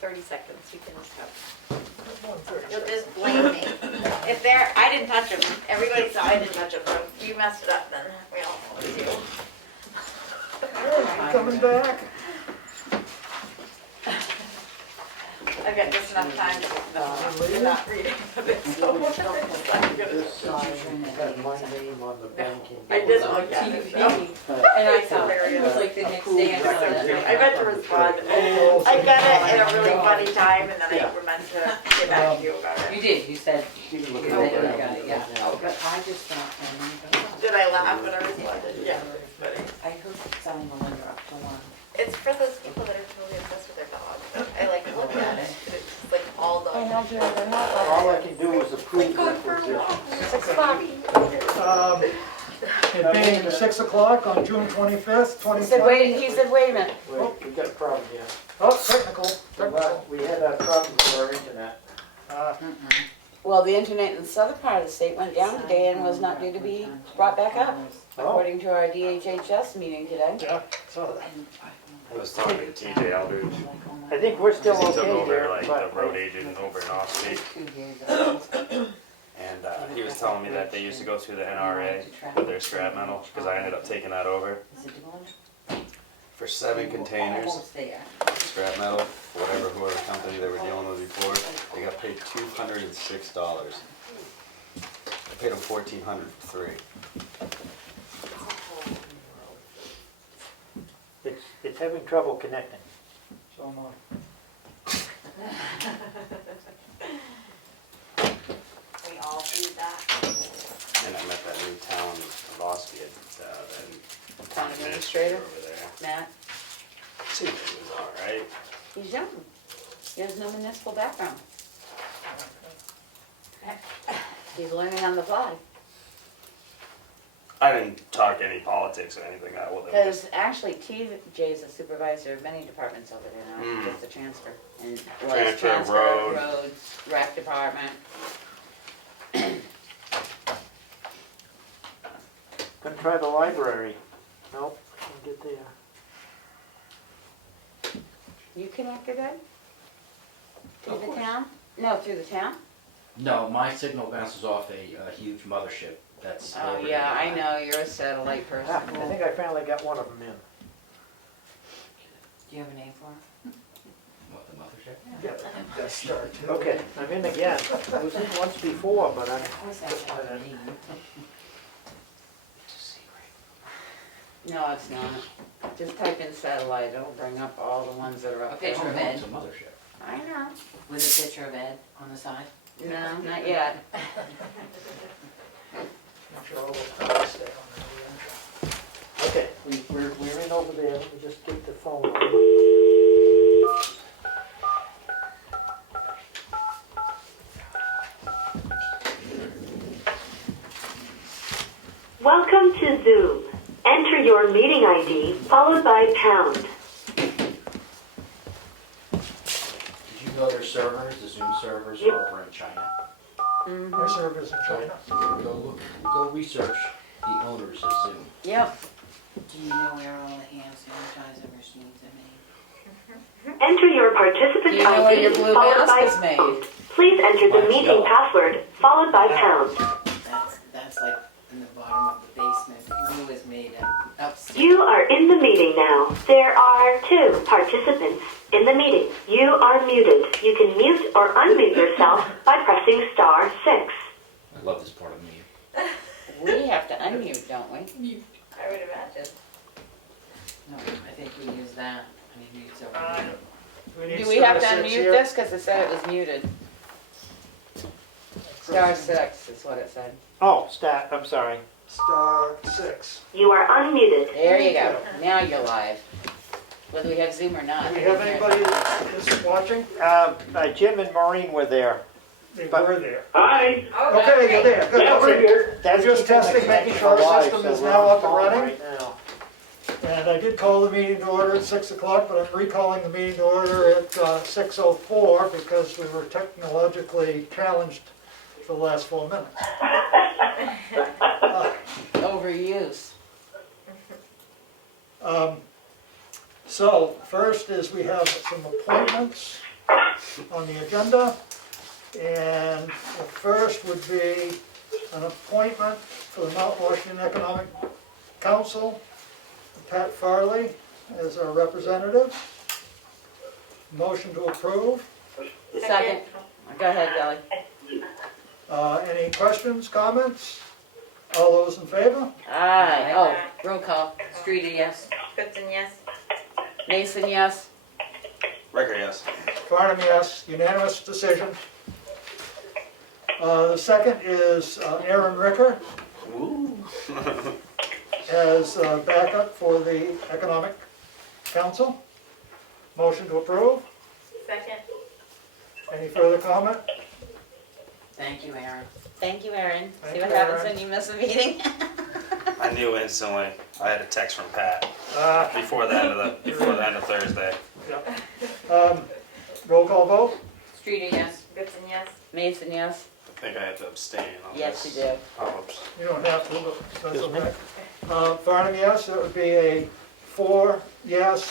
30 seconds, you can just have. You'll just blame me. If they're, I didn't touch them. Everybody saw I didn't touch them. So if you messed it up, then we all know it's you. Coming back. I've got just enough time to not reading of it, so I'm This gonna. sign had my name on the banking. I did look at it, though. And I saw it, Hilarious. it was like the next day I saw I it. meant to respond. I got it at a really funny time, and then I meant to get back to you about You it. did, you said, You can look you it said over. you got it, yeah. Oh, but I just thought, Did I laugh when I responded? Yeah. But I heard sign the letter up to one. it's for those people that are totally obsessed with their dog. I like to look at it. It's just like all dogs. All I can do is approve requisitions. 6 o'clock. It being 6 o'clock on June 25th, He said, 2020. he said, wait a minute. Wait, we got a problem here. Oh, technical. We had that problem with our internet. Well, the internet in the southern part of the state went down today and was not due to be brought back up, according to our DHHS meeting today. Yeah, so I was talking to TJ Aldridge, I think we're still because he took okay over here, like the but road agent over in Off-State, and he was telling me that they used to go through the NRA with their scrap metal, because I ended up taking that over for 7 containers, scrap metal, whoever company they were dealing with before, they got paid $206. I paid them $1,400 for 3. it's having trouble connecting. so am I. We all do that. And I met that new town boss kid, that Town administrator? over there. Matt, Seemed like he was alright. he's young. He has no municipal background. He's learning on the fly. I didn't talk any politics or anything. I will. Because actually TJ's a supervisor of many departments over there now, just a transfer. And was Transfer, road. roads, rec department. Gonna try the library. Nope, can't get there. You connected it? Through the town? No, through the town? No, my signal bounces off a huge mothership that's. Oh, over yeah, there. I know, you're a satellite person. I think I finally got one of them in. Do you have a name for it? What, the mothership? Yeah, that's start too. Okay, I'm in again. I was in once before, but I'm, Of course that's not a name. No, it's not. Just type in satellite, it'll bring up all the ones that are up Okay, there. Oh, sure. no, it's a mothership. I know. With a picture of Ed on the side? No, not yet. Make sure all those towers stay on there. okay, we're in over there. Let me just get the phone on. Welcome to Zoom. Enter your meeting ID followed by pound. Did you know their servers, the Zoom servers, are over in China? Our servers in China. Go research the owners of Zoom. Yep. Do you know where all the hand sanitizer machines are made? Enter your participant Do you know where your ID blue followed mask by is made? pound. Please enter the Mine's meeting yellow. password followed by pound. That's like in the bottom of the basement. Glue is made upstairs. You are in the meeting now. There are 2 participants in the meeting. You are muted. You can mute or unmute yourself by pressing *6. I love this part of me. We have to unmute, don't we? I would imagine. No, I think we use that. I mean, it's over. need Do we have to *6 unmute here. this? Because it said it was muted. *6 is what it said. Oh, I'm sorry. *6. You are unmuted. There you go. Now you're live. Whether we have Zoom or not. Do we have anybody that's watching? Jim and Maureen were there. They But- were there. Hi. Okay, you're there. Good. That's Just keeping the testing, making connection sure our alive, system so is we're now on up and phone running. right now. And I did call the meeting to order at 6 o'clock, but I'm recalling the meeting to order at 6:04 because we were technologically challenged for the last 4 minutes. Overuse. So first is we have some appointments. on the agenda. And the first would be an appointment for the Mount Washington Economic Council, Pat Farley as our representative. Motion to approve. Second. Go ahead, Kelly. Any questions, comments? All those in favor? Aye. Oh, roll call. Streeter, yes. Goodson, yes. Mason, yes. Ricker, yes. Farnham, yes. Unanimous decision. The second is Aaron Ricker Ooh. as backup for the Economic Council. Motion to approve. Second. Any further comment? Thank you, Aaron. Thank you, Aaron. Thank See what you, happens Aaron. when you miss a meeting? I knew instantly. I had a text from Pat Uh, before the end of Thursday. Roll call vote? Streeter, yes. Goodson, yes. Mason, yes. I think I have to abstain on Yes, this. you do. Oh, oops. You don't have to, but that's Excuse me? okay. Farnham, yes. That would be a 4 yes,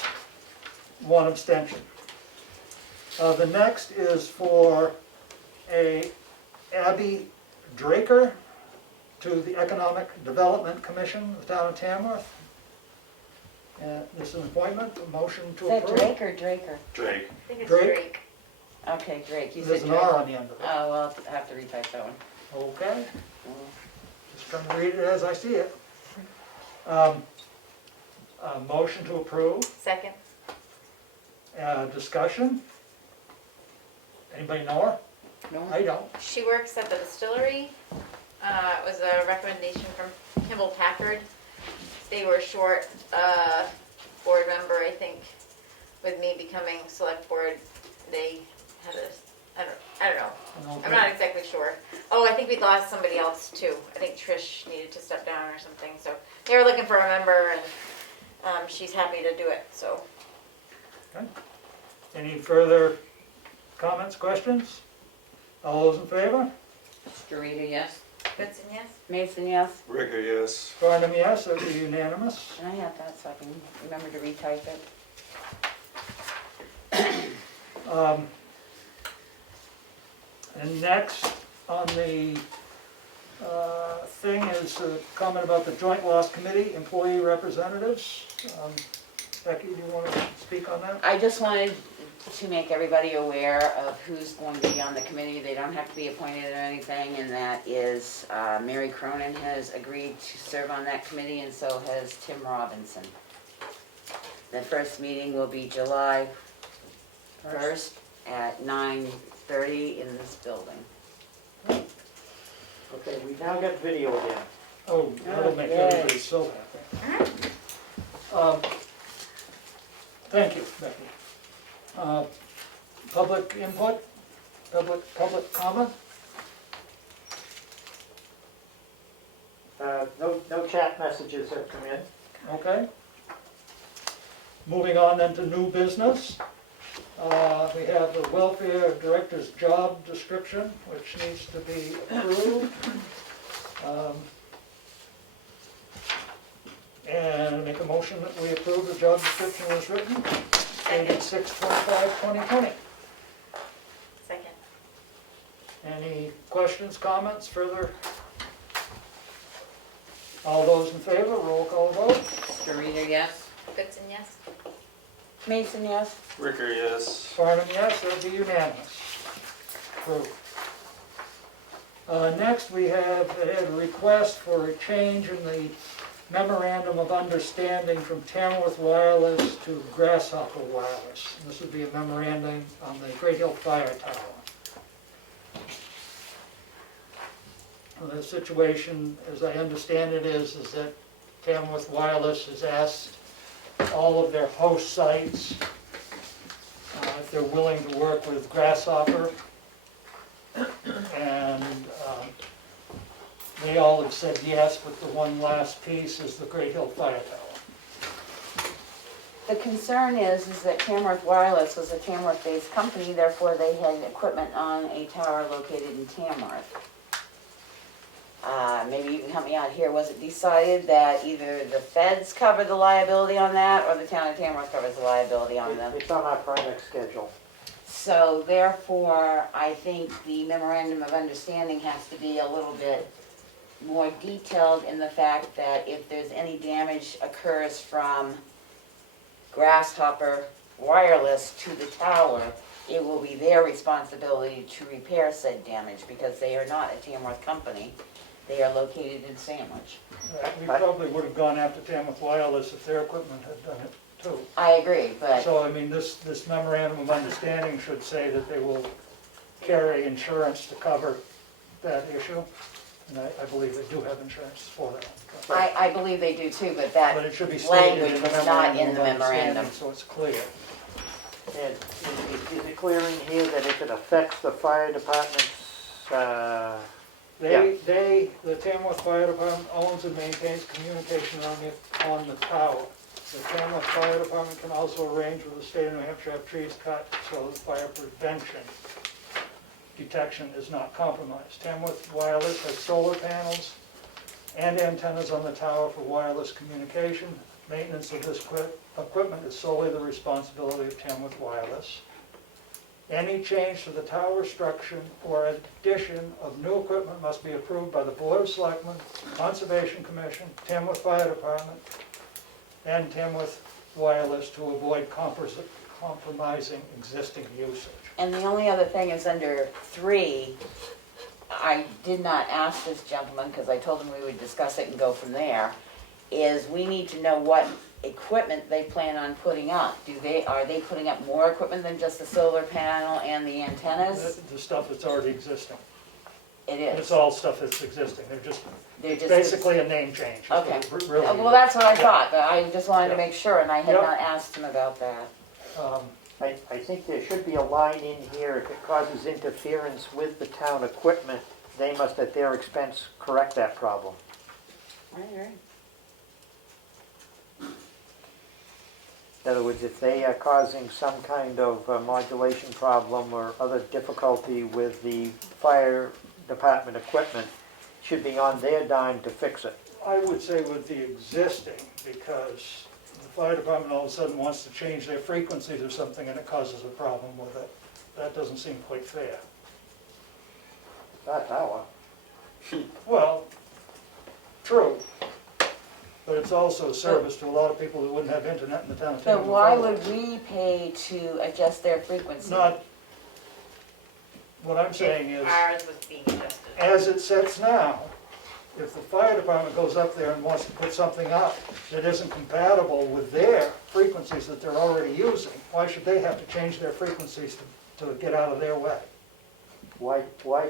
1 abstention. The next is for a Abby Draker to the Economic Development Commission of the town of Tamworth. This is an appointment, a motion Is to that approve. Drake or Draker? Drake. I think it's Drake? Drake. Okay, Drake. You There's said an Drake. R on the end of it. Oh, well, I have to retype that one. Okay, just trying to read it as I see it. A motion to approve, Second. discussion. Anybody know her? No? I don't. She works at the distillery. It was a recommendation from Kimball Packard. They were short board member, I think, with me becoming select board. They had a, I don't know. I'm not exactly sure. Oh, I think we lost somebody else too. I think Trish needed to step down or something. So they were looking for a member, and she's happy to do it. So Okay. Any further comments, questions? All those in favor? Streeter, yes. Goodson, yes. Mason, yes. Ricker, yes. Farnham, yes, that would be unanimous. Can I have that so I can remember to retype it? And next on the thing is a comment about the Joint Loss Committee, employee representatives. Becky, do you want to speak on that? I just wanted to make everybody aware of who's going to be on the committee. They don't have to be appointed or anything, and that is Mary Cronin has agreed to serve on that committee, and so has Tim Robinson. The first meeting will be July 1st at 9:30 in this building. Okay, we now got video again. Oh, that'll make Yes. everybody so happy. Thank you, Becky. Public input, public comment? No chat messages have come in. Okay. Moving on then to new business. We have the welfare director's job description, which needs to be approved. And make a motion that we approve the job description as written, dated 6/25/2020. Second. Any questions, comments, further? All those in favor, roll call vote. Streeter, yes. Goodson, yes. Mason, yes. Ricker, yes. Farnham, yes, that would be unanimous. Approved. Next, we have a request for a change in the memorandum of understanding from Tamworth Wireless to Grasshopper Wireless. This would be a memorandum on the Great Hill Fire Tower. The situation, as I understand it, is that Tamworth Wireless has asked all of their host sites if they're willing to work with Grasshopper. And they all have said yes, but the one last piece is the Great Hill Fire Tower. The concern is that Tamworth Wireless was a Tamworth-based company, therefore they had equipment on a tower located in Tamworth. Maybe you can help me out here. Was it decided that either the feds cover the liability on that or the town of Tamworth covers the liability on them? It's on our project schedule. So therefore, I think the memorandum of understanding has to be a little bit more detailed in the fact that if there's any damage occurs from Grasshopper Wireless to the tower, it will be their responsibility to repair said damage, because they are not a Tamworth company. They are located in Sandwich. We probably would have gone after Tamworth Wireless if their equipment had done it too. I agree, but So, I mean, this memorandum of understanding should say that they will carry insurance to cover that issue. And I believe they do have insurance for that. I believe they do too, but But that it should be stated language in the was not in memorandum the of memorandum. understanding, so it's clear. And is it clear in here that if it affects the fire department's, The Tamworth Fire Department owns and maintains communication on the tower. The Tamworth Fire Department can also arrange with the state of New Hampshire to have trees cut so that fire prevention detection is not compromised. Tamworth Wireless has solar panels and antennas on the tower for wireless communication. Maintenance of this equipment is solely the responsibility of Tamworth Wireless. Any change to the tower structure or addition of new equipment must be approved by the Board of Selectmen, Conservation Commission, Tamworth Fire Department, and Tamworth Wireless to avoid compromising existing usage. And the only other thing is under 3, I did not ask this gentleman, because I told him we would discuss it and go from there, is we need to know what equipment they plan on putting up. Are they putting up more equipment than just the solar panel and the antennas? The stuff that's already existing. It It's is. all stuff that's existing. They're It's just. basically a name change. is what Okay. it really Well, that's what I is. thought, but I just wanted to Yeah. make sure, and I had Yep. not asked him about that. I think there should be a line in here, if it causes interference with the town equipment, they must at their expense correct that problem. Right. In other words, if they are causing some kind of modulation problem or other difficulty with the fire department equipment, it should be on their dime to fix it. I would say with the existing, because the fire department all of a sudden wants to change their frequencies or something and it causes a problem with it. That doesn't seem quite fair. That tower. Well, true, but it's also a service to a lot of people who wouldn't have internet in the town of But Tamworth. why otherwise. would we pay to adjust their frequency? Not, what I'm saying is, Ours was being adjusted. as it sits now, if the fire department goes up there and wants to put something up that isn't compatible with their frequencies that they're already using, why should they have to change their frequencies to get out of their way? Why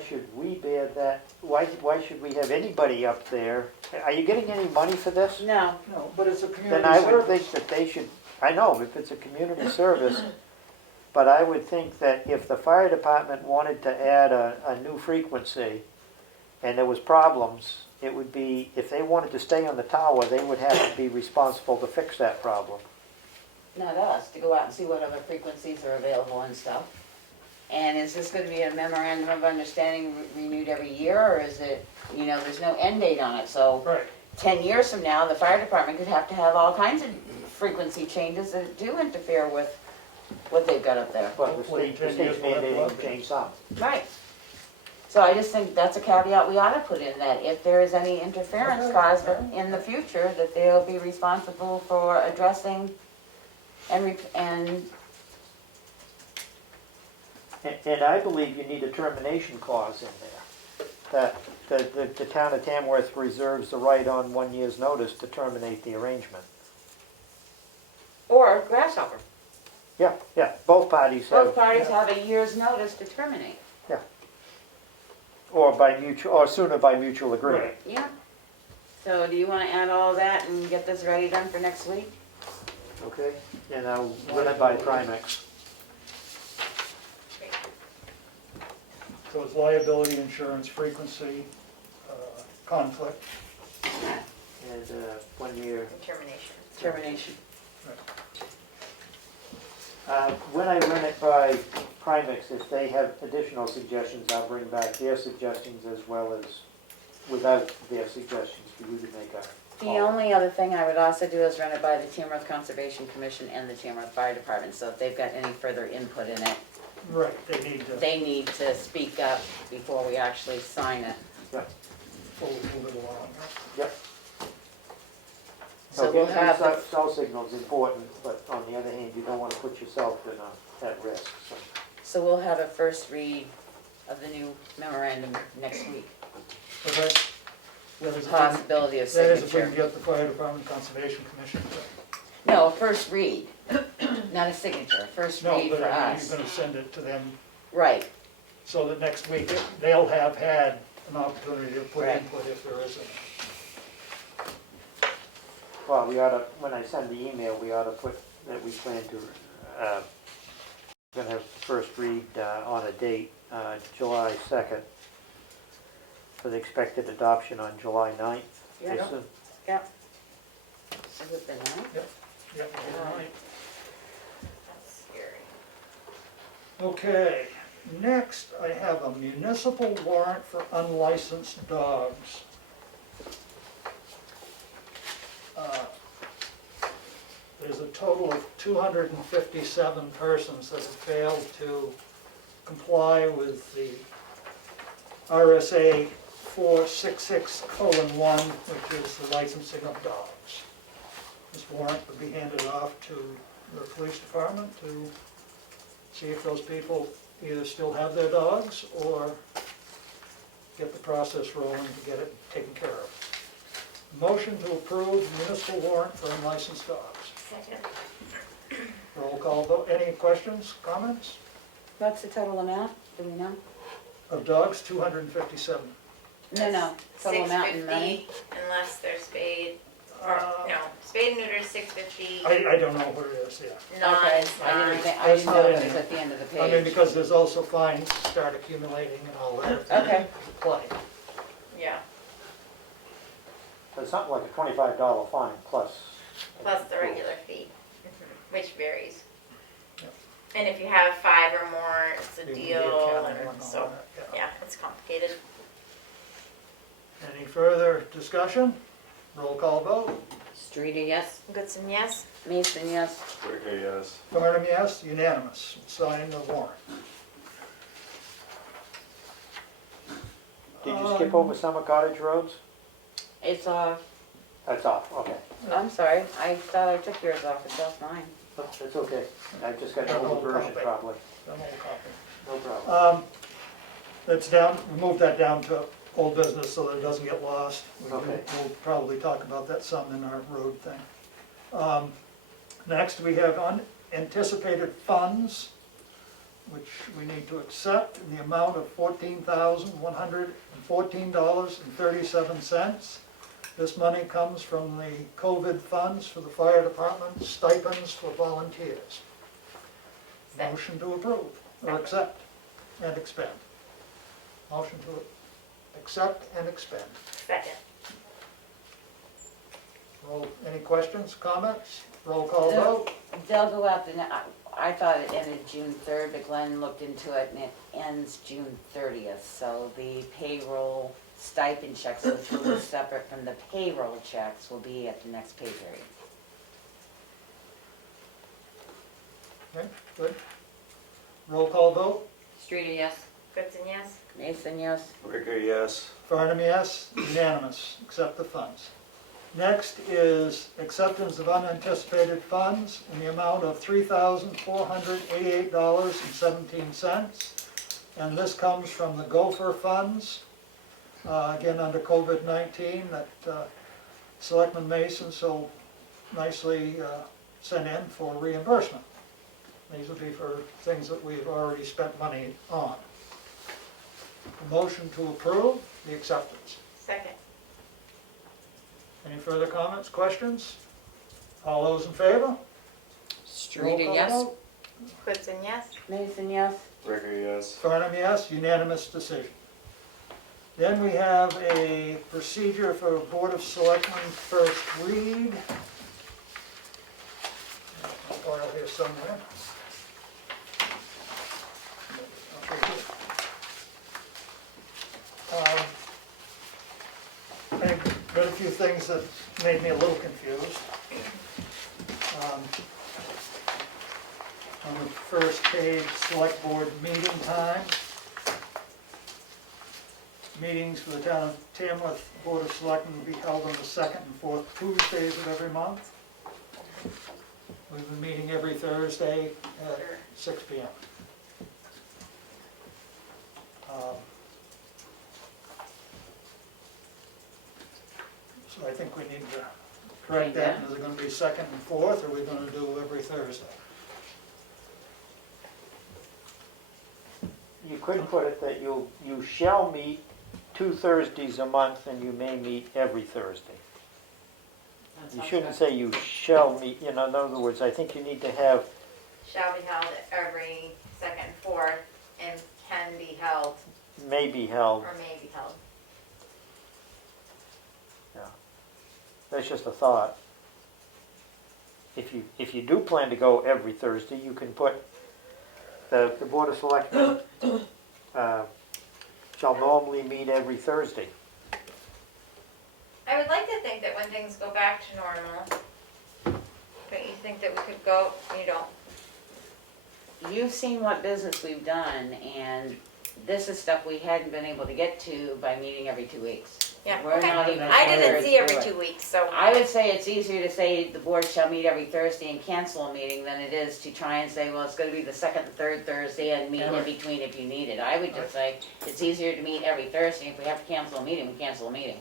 should we bear that, why should we have anybody up there? Are you getting any money for this? No. No, but it's a community Then I would service. think that they should, I know, if it's a community service, but I would think that if the fire department wanted to add a new frequency and there was problems, it would be, if they wanted to stay on the tower, they would have to be responsible to fix that problem. Not us, to go out and see what other frequencies are available and stuff. And is this gonna be a memorandum of understanding renewed every year, or is it, there's no end date on it, so Right, 10 years from now, the fire department could have to have all kinds of frequency changes that do interfere with what they've got up there. But Hopefully the 10 years state's we'll have mandating to to change some. Right. So I just think that's a caveat we ought to put in, that if there is any interference caused in the future, that they'll be responsible for addressing and And I believe you need a termination clause in there, that the town of Tamworth reserves the right on 1 year's notice to terminate the arrangement. or Grasshopper. Yeah, both parties have. Both parties have a year's notice to terminate. Or by mutual, or sooner by mutual agreement. right. Yeah. So do you want to add all that and get this ready done for next week? Okay, and I'll run it by Primex. So it's liability insurance, frequency, conflict. And 1 year. Termination. Termination. When I run it by Primex, if they have additional suggestions, I'll bring back their suggestions as well as without their suggestions for you to make a The call. only other thing I would also do is run it by the Tamworth Conservation Commission and the Tamworth Fire Department, so if they've got any further input in it, Right, they need to speak up before we actually sign it. fully move it along. Yep. So we'll have the, Cell signal's important, but on the other hand, you don't wanna put yourself at risk, so. so we'll have a first read of the new memorandum next week, Okay? with That is a if we- possibility of That is if we can signature. get the fire department, conservation commission to. No, a first read, not a signature, a first No, read but for I mean, us. you're gonna send it to them Right, so that next week they'll have had an opportunity to put Right. input if there is any. Well, we oughta, when I send the email, we oughta put that we plan to, gonna have the first read, on a date, July 2nd, for the expected adoption on July 9th. Yeah. Yes, sir. yep. Is it the ninth? Yep, all right. That's scary. Okay, next I have a municipal warrant for unlicensed dogs. There's a total of 257 persons that have failed to comply with the RSA 466:1, which is the licensing of dogs. This warrant would be handed off to the police department to see if those people either still have their dogs or get the process rolling to get it taken care of. Motion to approve municipal warrant for unlicensed dogs. Second. Roll call vote. Any questions, comments? What's the total amount, do we know? Of dogs, 257. No, total amount in money? $650 unless they're spayed, or, no, spayed and neutered $650. I don't know what it is, yeah. Non, Okay, I didn't That's know not it in was it. at the end of the I mean, page. because there's also fines start accumulating and all that. Okay. Play. yeah, So it's something like a $25 fine plus. plus the regular fee, which varies. Yep. And if you have 5 or more, it's a You can be deal, accounting and and all so, that, yeah, it's complicated. Any further discussion? Roll call vote. Streeter, yes. Goodson, yes? Mason, yes. Wicker, yes. Farnum, yes. Unanimous. Sign the warrant. Did you skip over Summer Cottage Roads? It's off. That's off, okay. I'm sorry, I thought I took yours off, it's off mine. That's okay. I just got an Got an older old version copy. probably. Done all copy. No problem. That's down, we moved that down to old business so that it doesn't get lost. Okay. We'll probably talk about that some in our road thing. Next, we have unanticipated funds, which we need to accept in the amount of $14,114.37. This money comes from the COVID funds for the fire department, stipends for volunteers. Second. Motion to approve, or accept and expend. Motion to accept and expend. Second. Any questions, comments? Roll call vote. They'll go out I thought it ended June 3rd, but Glenn looked into it and it ends June 30th. So the payroll stipend checks, which will be separate from the payroll checks, will be at the next pay period. Okay, good. Roll call vote. Streeter, yes. Goodson, yes? Mason, yes. Wicker, yes. Farnum, yes. Unanimous. Accept the funds. Next is acceptance of unanticipated funds in the amount of $3,488.17. And this comes from the Gopher funds, again under COVID-19 that Selectman Mason so nicely sent in for reimbursement. These would be for things that we've already spent money on. A motion to approve the acceptance. Second. Any further comments, questions? All those in favor? Roll Streeter, call yes. vote. Goodson, yes? Mason, yes. Wicker, yes. Farnum, yes. Unanimous decision. Then we have a procedure for Board of Selectmen first read. I'll file here somewhere. Okay, here. I read a few things that made me a little confused. On the first page, select board meeting time. Meetings for the town of Tamworth Board of Selectmen will be held on the second and fourth Tuesdays of every month. We've been meeting every Thursday at 6 p.m. So I think we need to correct that. Is it going to be second and fourth, or are we going to do every Thursday? You could put it that you shall meet 2 Thursdays a month and you may meet every Thursday. You shouldn't say you shall meet, in other words, I think you need to have, Shall be held every second and fourth, and can be held, may be held. or may be held. That's just a thought. If you do plan to go every Thursday, you can put the Board of Selectmen shall normally meet every Thursday. I would like to think that when things go back to normal, don't you think that we could go, you don't? You've seen what business we've done, and this is stuff we hadn't been able to get to by meeting every 2 weeks. Yeah, We're not okay. even I didn't halfway see every through it. 2 weeks, so. I would say it's easier to say the board shall meet every Thursday and cancel a meeting than it is to try and say, well, it's gonna be the second and third Thursday and meet in between if you need it. I would just say, it's easier to meet every Thursday. If we have to cancel a meeting, we cancel a meeting.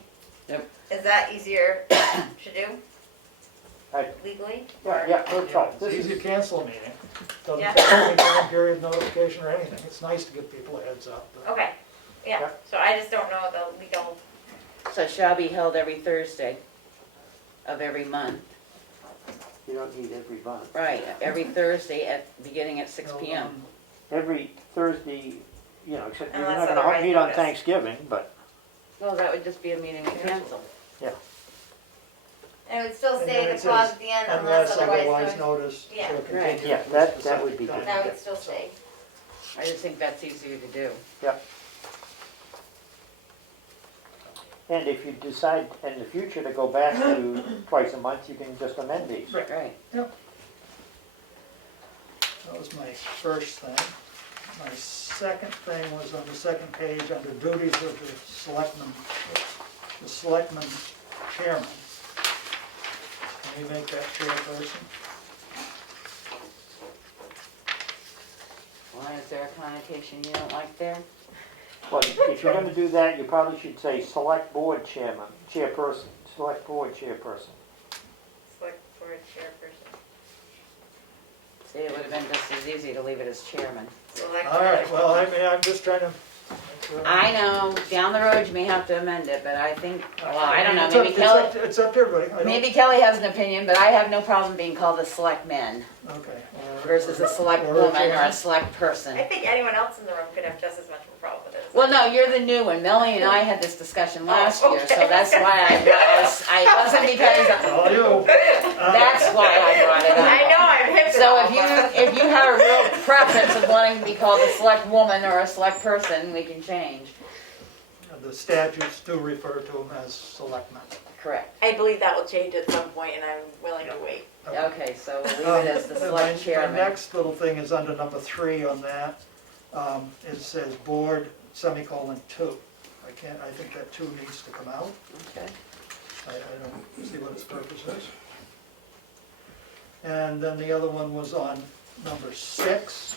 Is that easier to do legally? Yeah, that's right. It's easy to cancel a meeting. Doesn't Yeah. take any time period notification or anything. It's nice to give people a heads up. But Okay, yeah, Yeah. so I just don't know the legal, So it shall be held every Thursday of every month. You don't need every month. Right, every Thursday beginning at 6 p.m. Every Thursday, except you're Unless not gonna otherwise meet on noticed. Thanksgiving, but Well, that would just be a meeting to cancel. and it would still And say then the it clause says, at the end unless unless otherwise otherwise noticed. noticed. Yeah. so it Right. continues Yeah, for that the would be second good. time. That would still stay. I just think that's easier to do. And if you decide in the future to go back to twice a month, you can just amend these. Right. Right. That was my first thing. My second thing was on the second page under duties of the selectman chairman. Can you make that chairperson? Why, is there a connotation you don't like there? Well, if you're gonna do that, you probably should say select board chairperson, select board chairperson. Select board chairperson. See, it would have been just as easy to leave it as chairman. Select All right, board. well, I'm just trying to. I know, down the road you may have to amend it, but I think, well, I don't know, It's up- maybe it's Kelly, up to- It's up to everybody. I don't- maybe Kelly has an opinion, but I have no problem being called a selectman Okay. versus a select or woman or a chairman. select person. I think anyone else in the room could have just as much of a problem with it. as Well, I no, you're the new one. Melanie and I had this discussion last year, so okay. that's why I wasn't because, All you. that's why I brought it do. up. I know I'm hip. So if you have a real preference of wanting to be called a select woman or a select person, we can change. The statutes do refer to them as selectmen. Correct. I believe that will change at some point, and I'm willing to wait. Okay, so we'll leave it as the select My chairman. next little thing is under number 3 on that. It says board semicolon 2. I think that 2 needs to come out. Okay. I don't see what its purpose is. And then the other one was on number 6.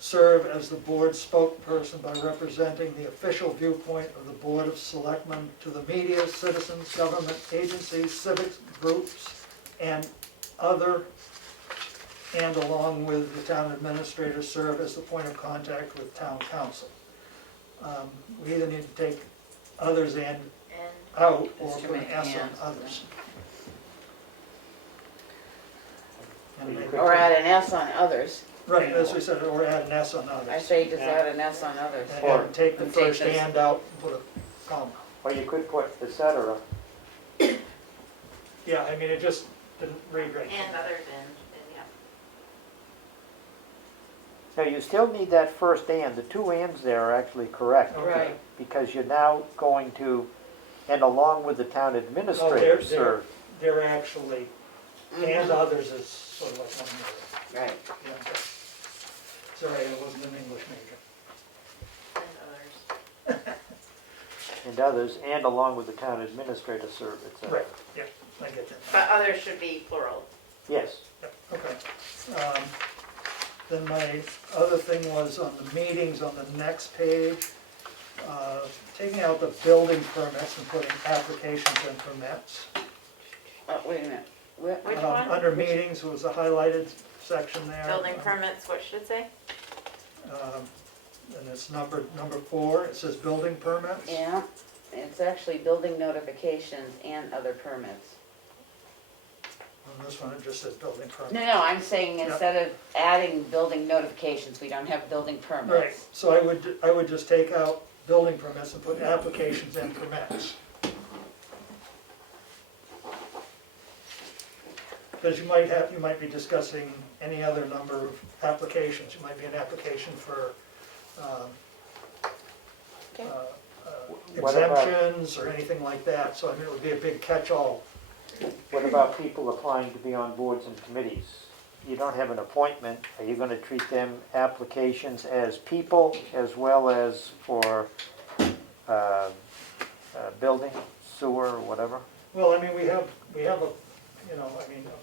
Serve as the board spokesperson by representing the official viewpoint of the Board of Selectmen to the media, citizens, government agencies, civic groups, and along with the town administrator, serve as the point of contact with town council. We either need to take others and And out or There's too put an many S on ands. others. And make it- Or add an S on others. Right, as we said, or add an S on others. I say just add an S on others. And take the And take first this- and out and put a comma. Or you could put et cetera. Yeah, I mean, it just didn't read right. and others and yeah. So you still need that first and. The 2 ands there are actually correct. Okay. Right. Because you're now going to, and along with the town Oh, administrator serve. they're actually and others is sort of like one word. Right. Yeah. Sorry, I wasn't an English major. And others. And others, and along with the town administrator serve, etc. Right, yeah, I get that. But others should be plural. Yes. Yep, okay. Then my other thing was on the meetings on the next page, taking out the building permits and putting applications and permits. Wait a minute. What? Which one? Under meetings was a highlighted section there. Building permits, what should it say? And it's number 4, it says building permits. Yeah, it's actually building notifications and other permits. On this one, it just says building permits. No, I'm saying instead of adding building notifications, we don't have building Right, permits. so I would just take out building permits and put applications and permits. Because you might be discussing any other number of applications. You might be an application for Okay. What about- exemptions or anything like that, so I mean, it would be a big catch-all. What about people applying to be on boards and committees? You don't have an appointment, are you gonna treat them applications as people as well as for building, sewer, or whatever? Well, I mean, we have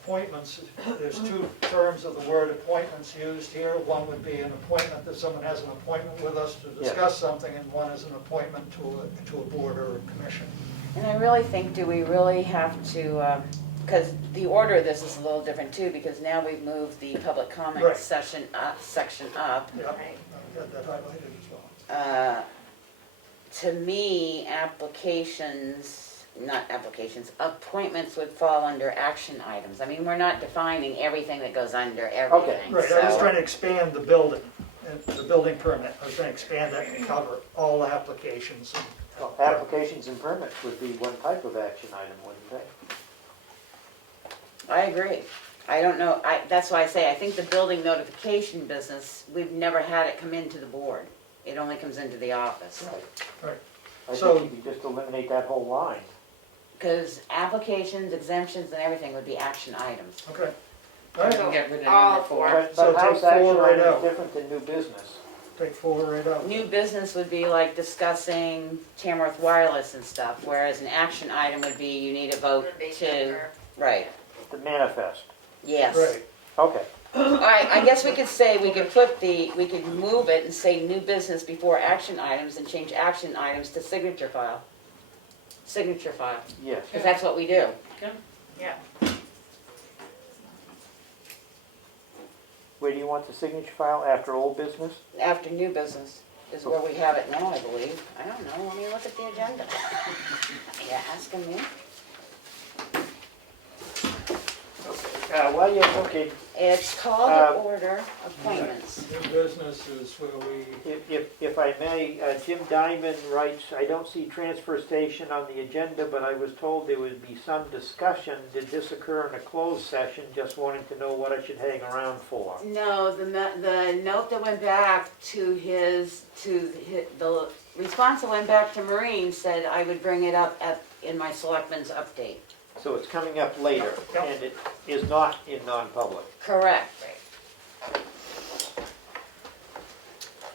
appointments, there's 2 terms of the word appointments used here. One would be an appointment that someone has an appointment with us to discuss something, and one is an appointment to a board or a commission. And I really think, do we really have to, because the order of this is a little different too, because now we've moved the public comment Right. section up. Yeah, Right. I've got that highlighted as well. To me, appointments would fall under action items. I mean, we're not defining everything that goes under everything. Right, I was so- trying to expand the building permit. I was trying to expand that and cover all the applications. Well, applications and permits would be one type of action item, wouldn't they? I agree. I don't know, that's why I say, I think the building notification business, we've never had it come into the board. It only comes into the office. Right. I So- think you could just eliminate that whole line. Because applications, exemptions, and everything would be action items. Okay. We All right, can get rid of All number 4. But So how's take 4 action right items out. different than new business? take 4 right out. New business would be like discussing Tamworth Wireless and stuff, whereas an action item would be you need a vote to, right, The manifest. yes. Right, Okay. I guess we could say, we could move it and say new business before action items and change action items to signature file. Signature file, Yes. because that's what we do. Yeah. Where do you want the signature file? After old business? After new business is where we have it now, I believe. I don't know, let me look at the agenda. You asking me? While you're looking, It's called to order appointments. new business is where we, if I may, Jim Diamond writes, I don't see transfer station on the agenda, but I was told there would be some discussion. Did this occur in a closed session? Just wanting to know what I should hang around for. No, the note that went back to the response that went back to Maureen said I would bring it up in my selectmen's update. So it's coming up later, Yep. and it is not in non-public. Correct.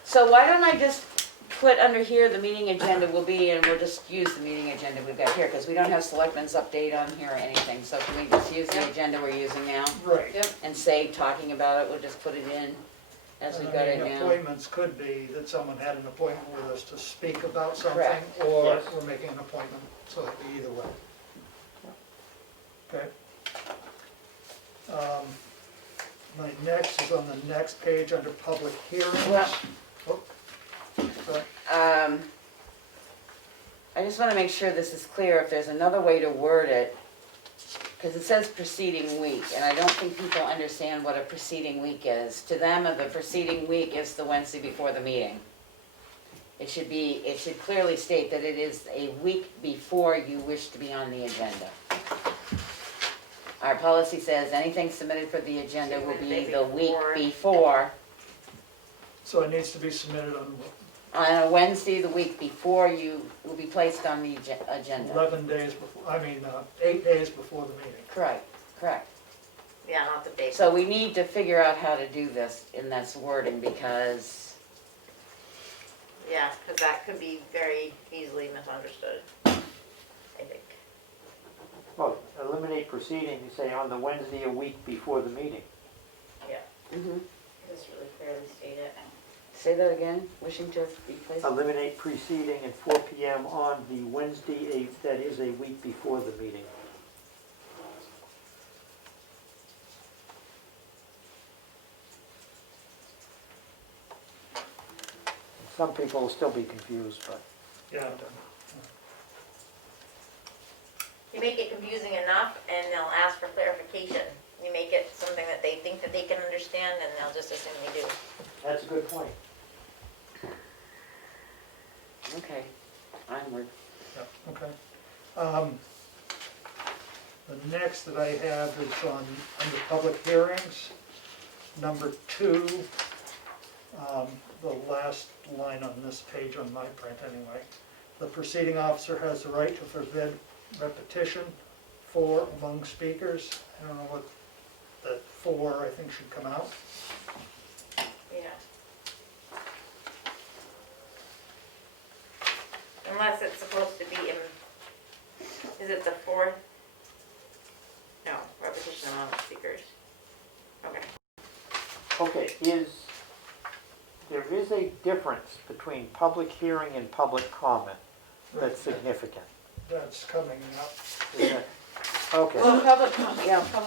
So why don't I just put under here the meeting agenda will be, and we'll just use the meeting agenda we've got here, because we don't have selectmen's update on here or anything, so can we just use the agenda we're using now? right. And say, talking about it, we'll just put it in as we've got it I mean, now. appointments could be that someone had an appointment with us to speak about something, Correct. or Yes. we're making an appointment, so it'd be either way. Okay. My next is on the next page under public hearings. Well- Oh, sorry. I just want to make sure this is clear, if there's another way to word it, because it says preceding week, and I don't think people understand what a preceding week is. To them, the preceding week is the Wednesday before the meeting. It should clearly state that it is a week before you wish to be on the agenda. Our policy says anything submitted for the agenda will be the week before, So it needs to be submitted on on a Wednesday, the week before you will be placed on the agenda. 11 days before, 8 days before the meeting. Correct, correct. Yeah, not the base. So we need to figure out how to do this in this wording because, Yeah, because that could be very easily misunderstood, I think. Well, eliminate proceeding, you say on the Wednesday a week before the meeting. Just really clearly state it. say that again, wishing to replace. Eliminate preceding at 4 PM on the Wednesday, that is a week before the meeting. Some people will still be confused, but Yeah. You make it confusing enough and they'll ask for clarification. You make it something that they think that they can understand and they'll just assume they do. that's a good point. Okay, onward. Yeah, okay. The next that I have is under public hearings, number 2, the last line on this page on my print anyway. The proceeding officer has the right to forbid repetition for among speakers. I don't know what that for I think should come out. Yeah. Unless it's supposed to be in, is it the 4th? No, repetition among speakers. Okay. Okay, there is a difference between public hearing and public comment that's significant. That's coming up. Is that- Okay, Well, public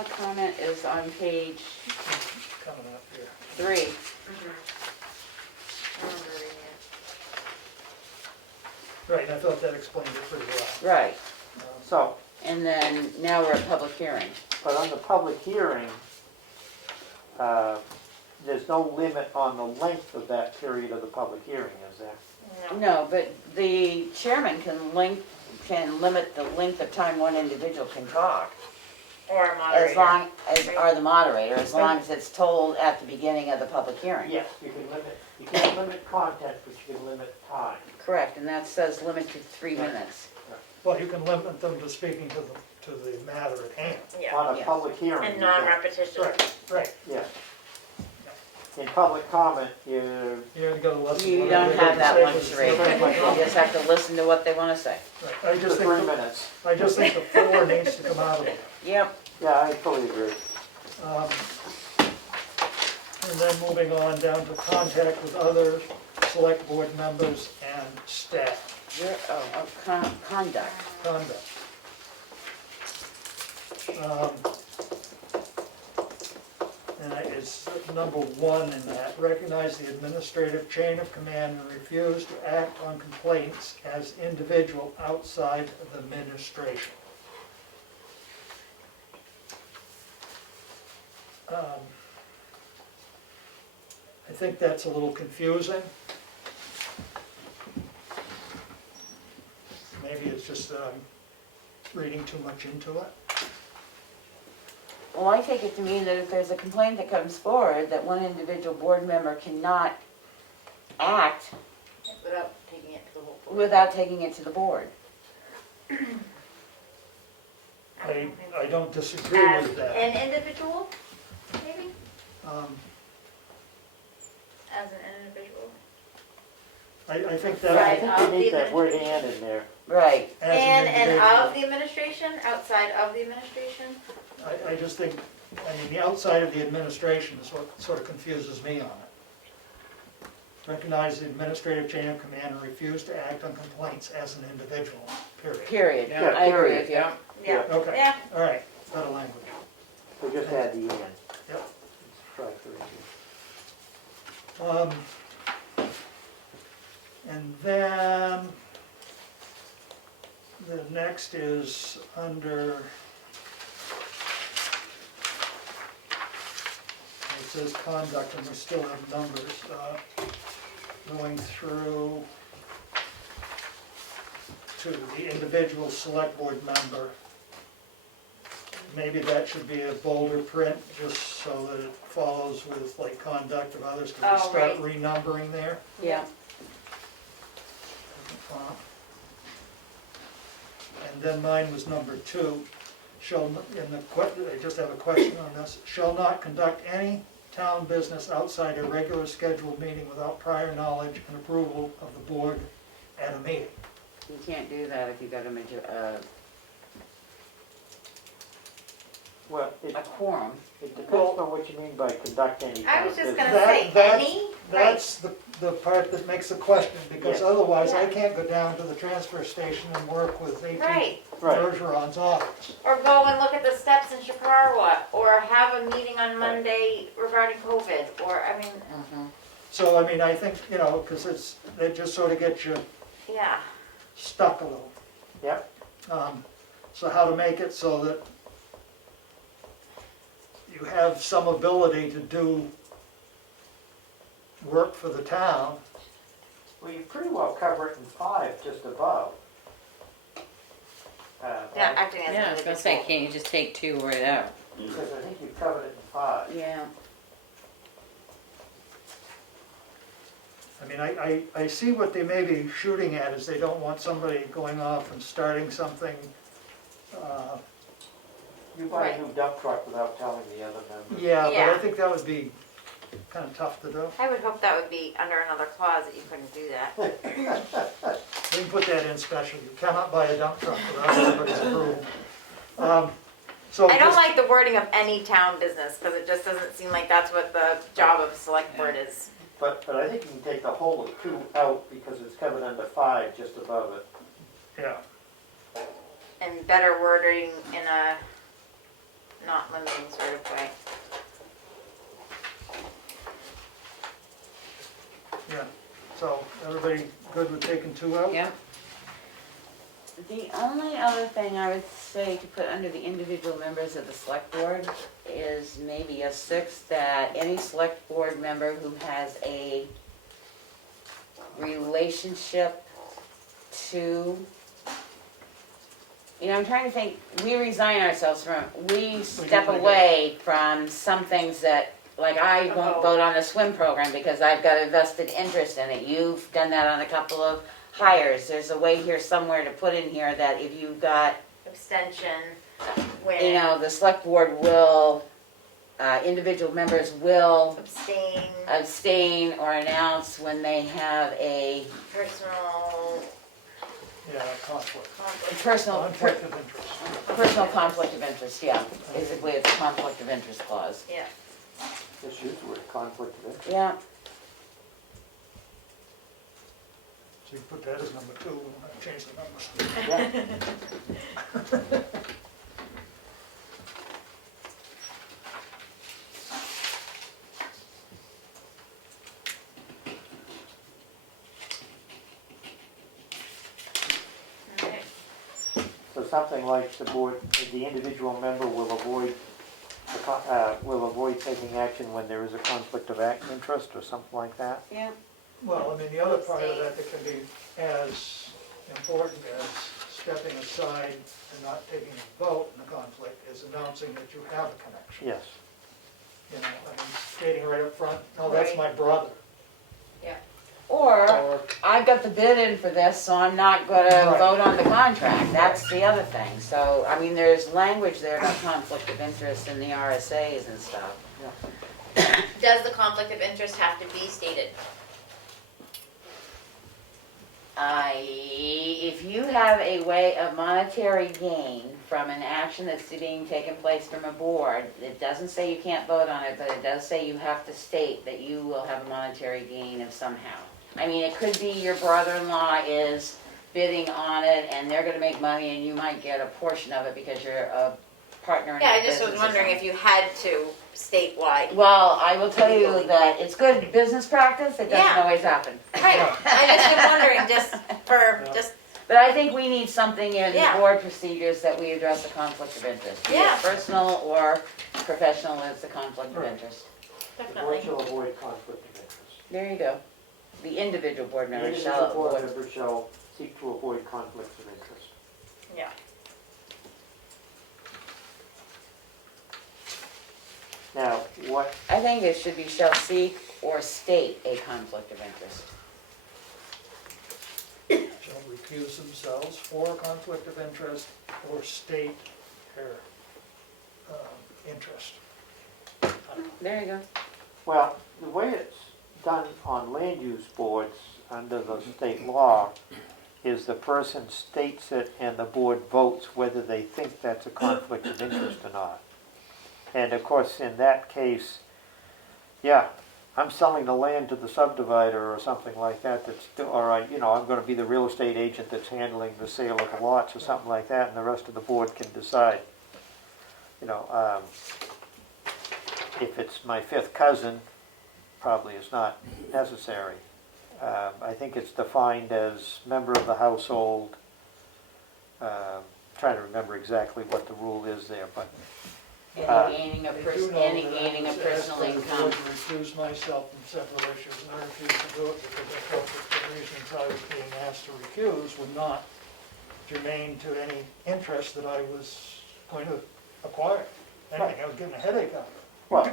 comment is on page Coming up here. 3. I remember reading it. Right, and I thought that explained it pretty well. Right, so, and then now we're at public hearing. but on the public hearing, there's no limit on the length of that period of the public hearing, is there? No. No, but the chairman can limit the length of time one individual can talk. Or a moderator. As long as, or the moderator, as long as it's told at the beginning of the public hearing. Yes, you can limit content, but you can limit time. Correct, and that says limit to 3 minutes. Well, you can limit them to speaking to the matter at hand. Yeah. On a Yes. public hearing. And you can- non-repetition. Right. Yeah. In public comment, you, You're gonna listen. You to don't whatever have they that say, luxury. but it's not- You just have to listen to what they want to say. Right. I for just 3 think, minutes. I just think the 4 needs to come out of it. Yep. Yeah, I fully agree. And then moving on down to contact with other select board members and staff, Conduct. conduct. And it's number 1 in that, recognize the administrative chain of command and refuse to act on complaints as individual outside of the administration. I think that's a little confusing. Maybe it's just that I'm reading too much into it. Well, I take it to mean that if there's a complaint that comes forward, that one individual board member cannot act Without taking it to the whole board. without taking it to the board. I don't disagree As with that. an individual, maybe? Um, As an individual. I think I that, think you need that word "and" in there. Right. as an And individual, of the administration, outside of the administration? I just think, the outside of the administration is what sort of confuses me on it. Recognize the administrative chain of command and refuse to act on complaints as an individual, period. Period. Yeah, I agree period. with you. Yeah. Okay. Yeah. All right, better language. We just add the "and." Yep. It's right there. And then the next is under, it says conduct and we still have numbers, going through to the individual select board member. Maybe that should be a bolder print, just so that it follows with like conduct of others, because we Oh, start right. renumbering there. Yeah. And then mine was number 2, I just have a question on this, shall not conduct any town business outside a regular scheduled meeting without prior knowledge and approval of the board at a meeting. You can't do that if you got Well, a quorum. it depends on what you mean by conduct any I town was just business. gonna say, any, That's the part that makes the question, because Yes. otherwise I Yeah. can't go down to the transfer station and work with 18 right. Right. Bergeron's office. Or go and look at the steps in Chicarwa, or have a meeting on Monday regarding COVID, or, I mean, So, I mean, I think, because they just sort of get you yeah. stuck a little. Yep. So how to make it so that you have some ability to do work for the town. Well, you pretty well cover it in 5, just above. Yeah, acting as an Yeah, I was gonna say, individual. can't you just take 2 right out? Because I think you covered it in 5. Yeah. I mean, I see what they may be shooting at, is they don't want somebody going off and starting something. You buy a Right. new dump truck without telling the other members. Yeah, but I Yeah. think that would be kind of tough to do. I would hope that would be under another clause that you couldn't do that. We can put that in special, you cannot buy a dump truck without everybody's approval. So I don't just- like the wording of any town business, because it just doesn't seem like that's what the job of a select board is. But I think you can take the whole of 2 out because it's covered under 5, just above it. Yeah, And better wording in a not limiting sort of way. yeah. So everybody good with taking 2 out? Yeah. The only other thing I would say to put under the individual members of the select board is maybe a 6, that any select board member who has a relationship to, I'm trying to think, we resign ourselves from, we step away from some things that, like I won't vote on the swim program because I've got a vested interest in it. You've done that on a couple of hires. There's a way here somewhere to put in here that if you've got, Abstention, when the select board will, individual members will abstain or announce when they have a personal Yeah, conflict. conflict. Conflict of interest. personal conflict of interest, yeah. Basically, it's a conflict of interest clause. Yeah. Just use the word conflict of interest. Yeah, So you put that as number 2, we'll have to change the numbers. Yeah. Alright. So something like the individual member will avoid, taking action when there is a conflict of interest or something like that. yeah. Well, I mean, the other part of that can be as important as stepping aside and not taking a vote in the conflict is announcing that you have a connection. Yes. I mean, stating right up front, no, that's Right. my brother. Or, Or, I've got the bid in for this, so I'm not gonna Right. vote on the contract. That's the other thing. So, I mean, there's language there about conflict of interest in the RSAs and stuff. Does the conflict of interest have to be stated? If you have a way of monetary gain from an action that's being taken place from a board, it doesn't say you can't vote on it, but it does say you have to state that you will have a monetary gain of somehow. I mean, it could be your brother-in-law is bidding on it and they're gonna make money and you might get a portion of it because you're a partner in Yeah, that I just was business or wondering if you had to state why. Well, I will tell you that it's good business practice, it doesn't Yeah. always happen. Right, I just been wondering, just But I think we need something in the Yeah. board procedures that we address the conflict of interest. Be it Yeah. personal or professional, it's a conflict of Right. interest. The board definitely. shall avoid conflict of interest. There you go. The individual board The member individual shall board avoid. member shall seek to avoid conflicts of interest. Yeah. Now, what, I think it should be shall seek or state a conflict of interest. shall recuse themselves for conflict of interest or state their interest. There you go. Well, the way it's done on land use boards under the state law is the person states it and the board votes whether they think that's a conflict of interest or not. And of course, in that case, yeah, I'm selling the land to the subdivider or something like that, that's still, or I'm gonna be the real estate agent that's handling the sale of the lots or something like that, and the rest of the board can decide. If it's my fifth cousin, probably it's not necessary. I think it's defined as member of the household. Trying to remember exactly what the rule is there, but Any gaining of I do know that I was personal asked by the income. board to recuse myself from several issues, and I refused to do it because I felt that the reasons I was being asked to recuse were not germane to any interest that I was going to acquire. Anything, I was getting a headache out of it. well,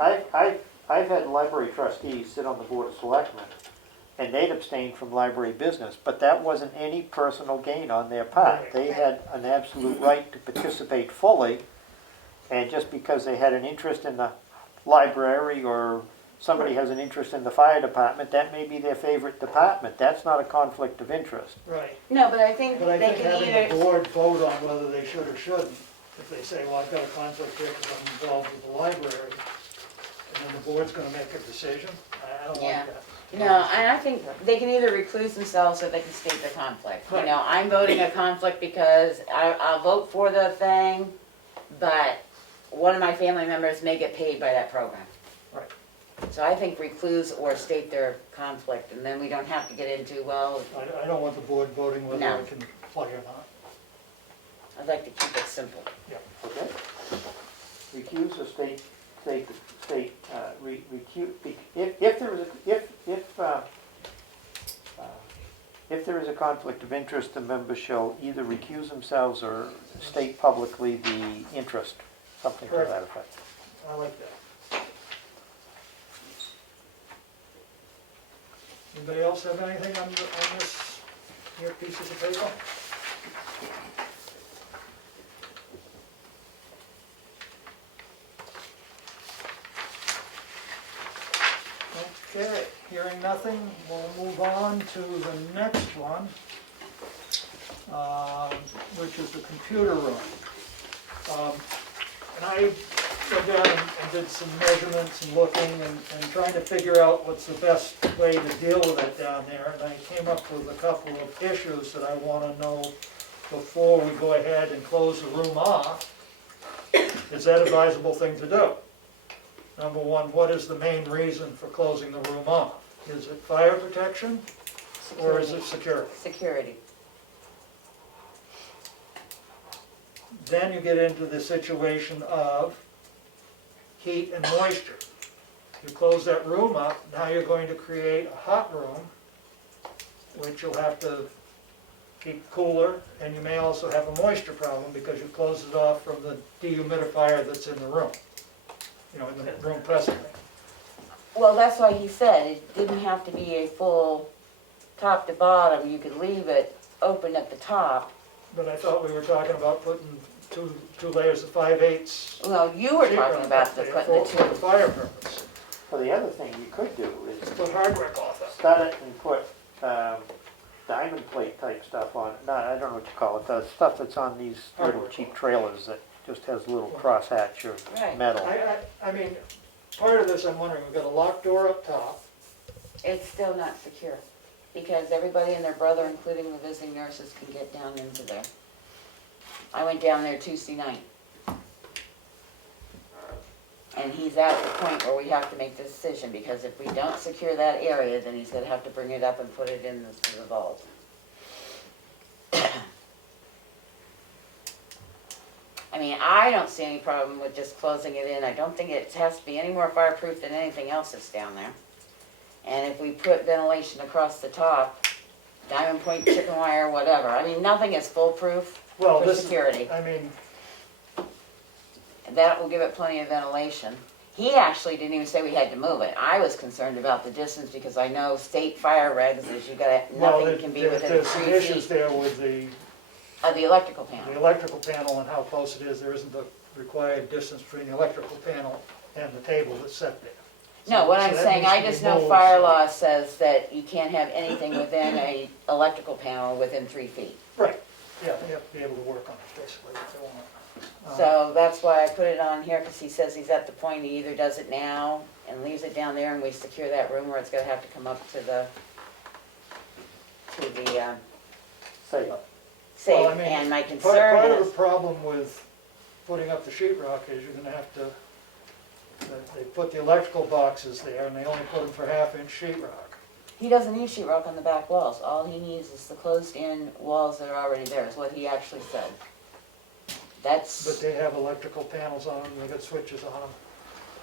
I've had library trustees sit on the board of selectmen, and they'd abstained from library business, but that wasn't any personal gain on their part. They had an absolute right to participate fully, and just because they had an interest in the library or somebody has an interest in the fire department, that may be their favorite department. That's not a conflict of interest. Right. No, but I think But I they think can having the either, board vote on whether they should or shouldn't, if they say, well, I've got a conflict here because I'm involved with the library, and then the board's gonna make a decision, I don't Yeah. like that. no, and I think they can either recluse themselves or they can state their conflict. You Right. know, I'm voting a conflict because I'll vote for the thing, but one of my family members may get paid by that program. Right. So I think recluse or state their conflict, and then we don't have to get into, well, I don't want the board voting whether No. I can play or not. I'd like to keep it simple. Okay? Recuse or state, if there is a conflict of interest, the members shall either recuse themselves or state publicly the interest, something to that effect. I like that. Anybody else have anything on this, here pieces of paper? Okay, hearing nothing, we'll move on to the next one, which is the computer room. And I went down and did some measurements and looking and trying to figure out what's the best way to deal with it down there. And I came up with a couple of issues that I want to know before we go ahead and close the room off. Is that a advisable thing to do? Number one, what is the main reason for closing the room off? Is it fire protection or is it security? Security. Then you get into the situation of heat and moisture. You close that room up, now you're going to create a hot room, which you'll have to keep cooler, and you may also have a moisture problem because you close it off from the dehumidifier that's in the room, in the room presently. Well, that's why he said it didn't have to be a full top to bottom. You could leave it open at the top. But I thought we were talking about putting two layers of 5/8. Well, you were talking about the putting the For two. the fire purpose. Well, the other thing you could do is Put hardware cloth up. stud it and put diamond plate type stuff on it. No, I don't know what you call it, the stuff that's on these little cheap trailers that just has a little crosshatch of Right. metal. I mean, part of this I'm wondering, we've got a locked door up top. It's still not secure because everybody and their brother, including the visiting nurses, can get down into there. I went down there Tuesday night. And he's at the point where we have to make the decision, because if we don't secure that area, then he's gonna have to bring it up and put it in the vault. I mean, I don't see any problem with just closing it in. I don't think it has to be any more fireproof than anything else that's down there. And if we put ventilation across the top, diamond point, chicken wire, whatever, I mean, nothing is foolproof Well, for this, security. I mean, That will give it plenty of ventilation. He actually didn't even say we had to move it. I was concerned about the distance because I know state fire regs is you gotta, well, nothing can be within there's some 3 issues feet there with the of the electrical panel. electrical panel and how close it is. There isn't the required distance between the electrical panel and the table that's set there. No, what So I'm that saying, needs I to be just know moved, fire so- law says that you can't have anything within a electrical panel within 3 feet. Right, yeah, they have to be able to work on it, basically, if they want. So that's why I put it on here, because he says he's at the point he either does it now and leaves it down there and we secure that room, or it's gonna have to come up to the Say, safe. Well, I mean, And my Part concern of the is, problem with putting up the sheetrock is you're gonna have to, they put the electrical boxes there and they only put them for half-inch sheetrock. he doesn't need sheetrock on the back walls. All he needs is the closed-in walls that are already there, is what he actually said. But That's, they have electrical panels on them, they got switches on them.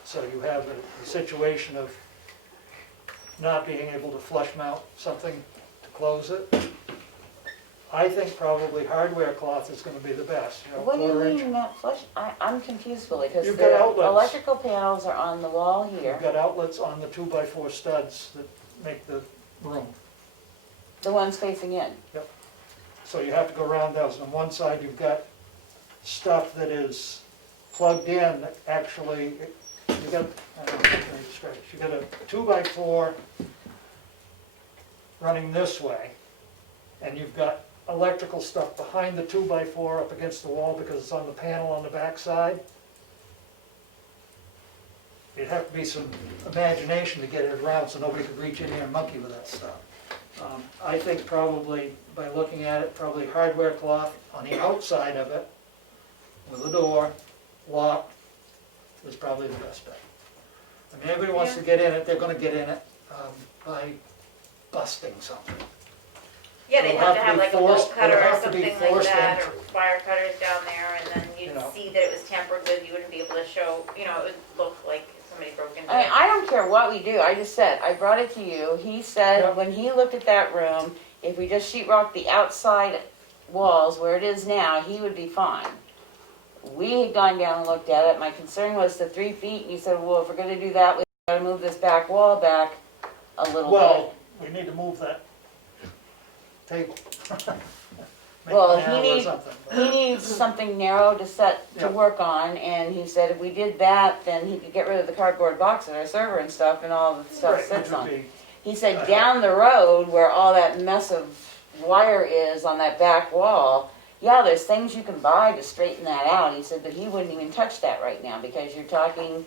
So you have the situation of not being able to flush mount something to close it. I think probably hardware cloth is gonna be the best, you know, what do you 1/4 inch. mean not flush? I'm confused, Billy, because You've got the outlets. electrical panels are on the wall here, You've got outlets on the 2x4 studs that make the room. the ones facing in. So you have to go around those. On one side, you've got stuff that is plugged in, that actually, you got, I don't know how to describe it. You got a 2x4 running this way, and you've got electrical stuff behind the 2x4 up against the wall because it's on the panel on the back side. It'd have to be some imagination to get it around so nobody could reach in here and monkey with that stuff. I think probably, by looking at it, probably hardware cloth on the outside of it with a door, locked, is probably the best bet. I mean, everybody wants to get in it, they're gonna get in it by busting something. Yeah, they'd It'll have to have have to be like a bolt forced- cutter it'll or have to be something like forced that, or entry. wire cutters down there, and then You you'd know. see that it was tampered with, you wouldn't be able to show, you know, it would look like somebody broke into I mean, it. I don't care what we do, I just said, I brought it to you, he said, Yep. when he looked at that room, if we just sheetrock the outside walls where it is now, he would be fine. We had gone down and looked at it, my concern was the 3 feet, and he said, well, if we're gonna do that, we gotta move this back wall back a little bit. Well, we need to move that table. Make Well, it he narrow or need- something, but- He needs something narrow to set, to Yeah. work on, and he said if we did that, then he could get rid of the cardboard box and our server and stuff and all the stuff Right, sits which would on. be, He said down the road where all that mess of wire is on that back wall, yeah, there's things you can buy to straighten that out. He said, but he wouldn't even touch that right now because you're talking,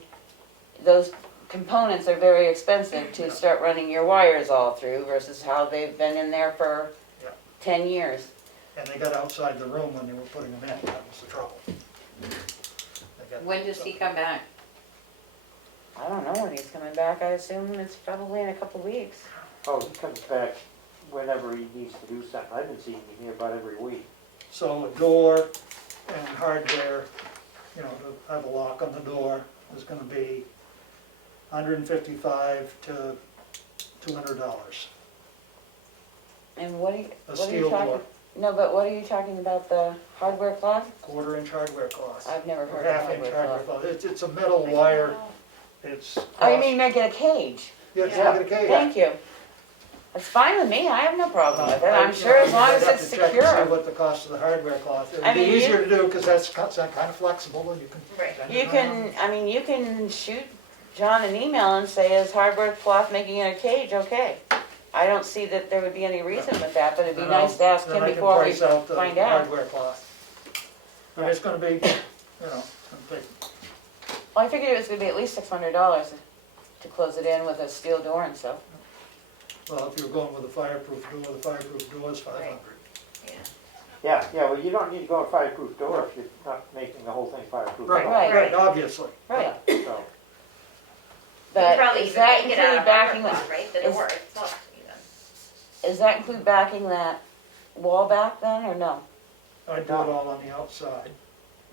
those components are very expensive to start running your wires all through versus how they've been in there for Yeah. 10 years. and they got outside the room when they were putting them in, that was the trouble. They got- When does he come back? I don't know when he's coming back. I assume it's probably in a couple weeks. oh, he comes back whenever he needs to do something. I've been seeing him here about every week. So a door and hardware, you know, to have a lock on the door is gonna be $155 to $200. And what are you, A what are you steel talking? door, No, but what are you talking about, the hardware cloth? 1/4 inch hardware cloth. I've never Or heard of half-inch hardware hardware cloth. cloth. It's a metal wire, it's. Oh, you cross- mean make it a cage? Yeah, it's Yeah. like a cage. Thank you. It's fine with me, I have no problem with it, I- I'm sure as long as I'd have it's to check and see secure. what the cost of the hardware cloth is. I It'd be mean, easier to do, because that's kind of flexible, and you can. Right. bend You it can, around. I mean, you can shoot John an email and say, is hardware cloth making it a cage okay? I don't see that there would be any reason with that, but it'd be Then nice to ask then him I can before we price out the find out. hardware cloth. And it's gonna be, you know, it's gonna be, Well, I figured it was gonna be at least $600 to close it in with a steel door and stuff. well, if you're going with a fireproof door, the fireproof door is $500. Yeah. Yeah, well, you don't need to go a fireproof door if you're not making the whole thing fireproof. Right, Right. right, obviously. Right, So, You but probably is even that make it out include of backing, fiberglass, right, the is- door itself even. does that include backing that wall back then, or no? I do it all on the outside,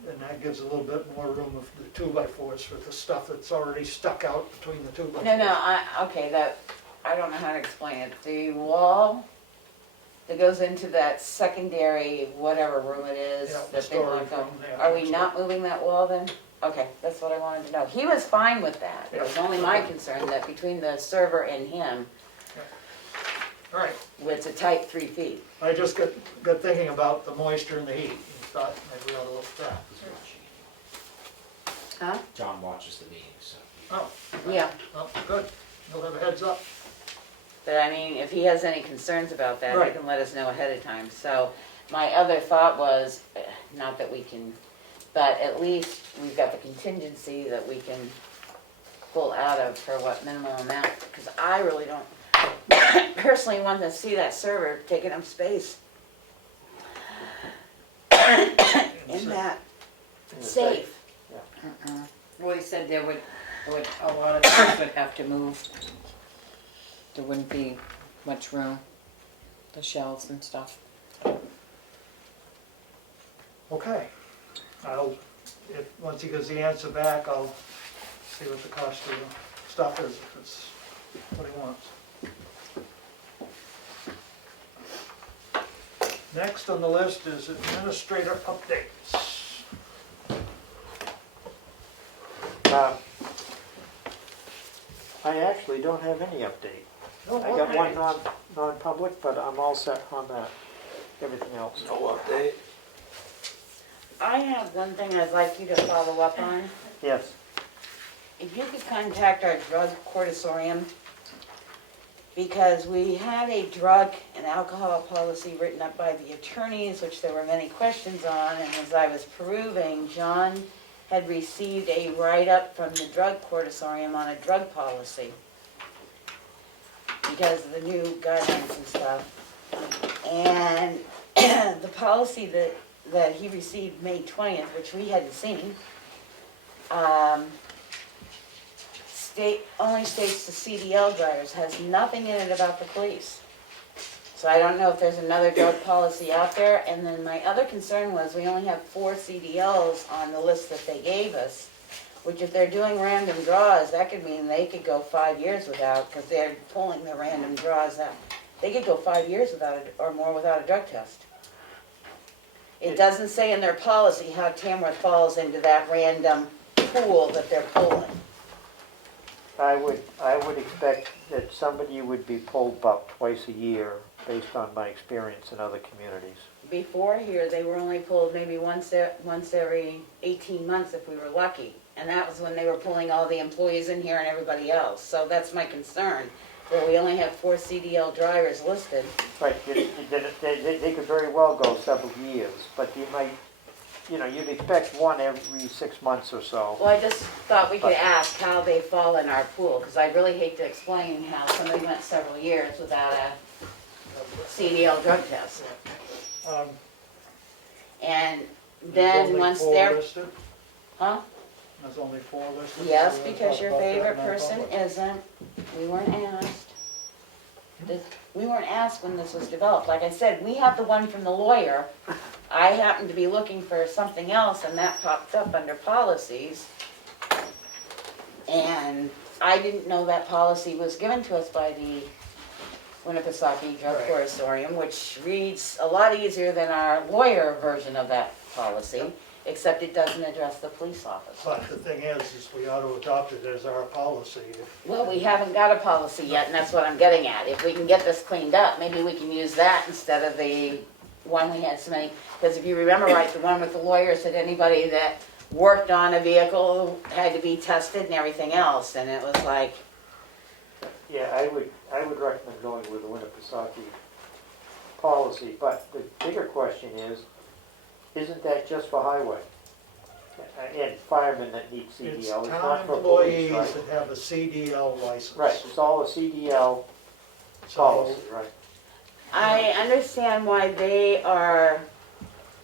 and that gives a little bit more room of the 2x4s for the stuff that's already stuck out between the 2x4s. No, okay, that, I don't know how to explain it. The wall that goes into that secondary, whatever room it is, Yeah, the that they storage block up. room there. Are we not moving that wall then? Okay, that's what I wanted to know. He was fine with that. It was only my concern that between the server and him, All right, it's a tight 3 feet. I just got thinking about the moisture and the heat, and thought maybe we ought to look at that. Huh? John watches the meetings, so. Oh, Yeah. oh, good. You'll have a heads up. But I mean, if he has any concerns about that, he Right. can let us know ahead of time. So my other thought was, not that we can, but at least we've got the contingency that we can pull out of for what minimum amount, because I really don't personally want to see that server taking up space in that safe. Well, he said there would, a lot of things would have to move. There wouldn't be much room, the shelves and stuff. Okay. Once he gives the answer back, I'll see what the cost of the stuff is, if it's what he wants. Next on the list is administrator updates. I actually don't have any update. No I got one updates. non-public, but I'm all set on everything else. No update. I have one thing I'd like you to follow up on. Yes, If you could contact our drug courtatorium, because we had a drug and alcohol policy written up by the attorneys, which there were many questions on, and as I was perusing, John had received a write-up from the drug courtatorium on a drug policy because of the new guidelines and stuff. And the policy that he received May 20th, which we hadn't seen, only states the CDL drivers, has nothing in it about the police. So I don't know if there's another drug policy out there. And then my other concern was we only have 4 CDLs on the list that they gave us, which if they're doing random draws, that could mean they could go 5 years without, because they're pulling the random draws out. They could go 5 years without or more without a drug test. It doesn't say in their policy how Tamworth falls into that random pool that they're pulling. I would expect that somebody would be pulled about twice a year, based on my experience in other communities. Before here, they were only pulled maybe once every 18 months if we were lucky. And that was when they were pulling all the employees in here and everybody else. So that's my concern, where we only have 4 CDL drivers listed. Right, they could very well go several years, but you might, you'd expect one every 6 months or so. Well, I just thought we could ask how they fall in our pool, because I'd really hate to explain how somebody went several years without a CDL drug test. And then once they're, huh? There's only 4 listed? Yes, We're gonna because talk your about that favorite in person non-public. isn't. We weren't asked. We weren't asked when this was developed. Like I said, we have the one from the lawyer. I happened to be looking for something else and that popped up under policies. And I didn't know that policy was given to us by the Winnipesaukee Drug Right. Courtatorium, which reads a lot easier than our lawyer version of that policy, except it doesn't address the police officer. But the thing is we ought to adopt it as our policy. Well, we haven't got a policy yet, and that's what I'm getting at. If we can get this cleaned up, maybe we can use that instead of the one we had so many, because if you remember right, the one with the lawyer said anybody that worked on a vehicle had to be tested and everything else, and it was like, Yeah, I would recommend going with the Winnipesaukee policy, but the bigger question is, isn't that just for highway? And firemen that need CDL, It's it's town not for police, employees right? that have a CDL license. Right, it's all a CDL So, policy, right? I understand why they are,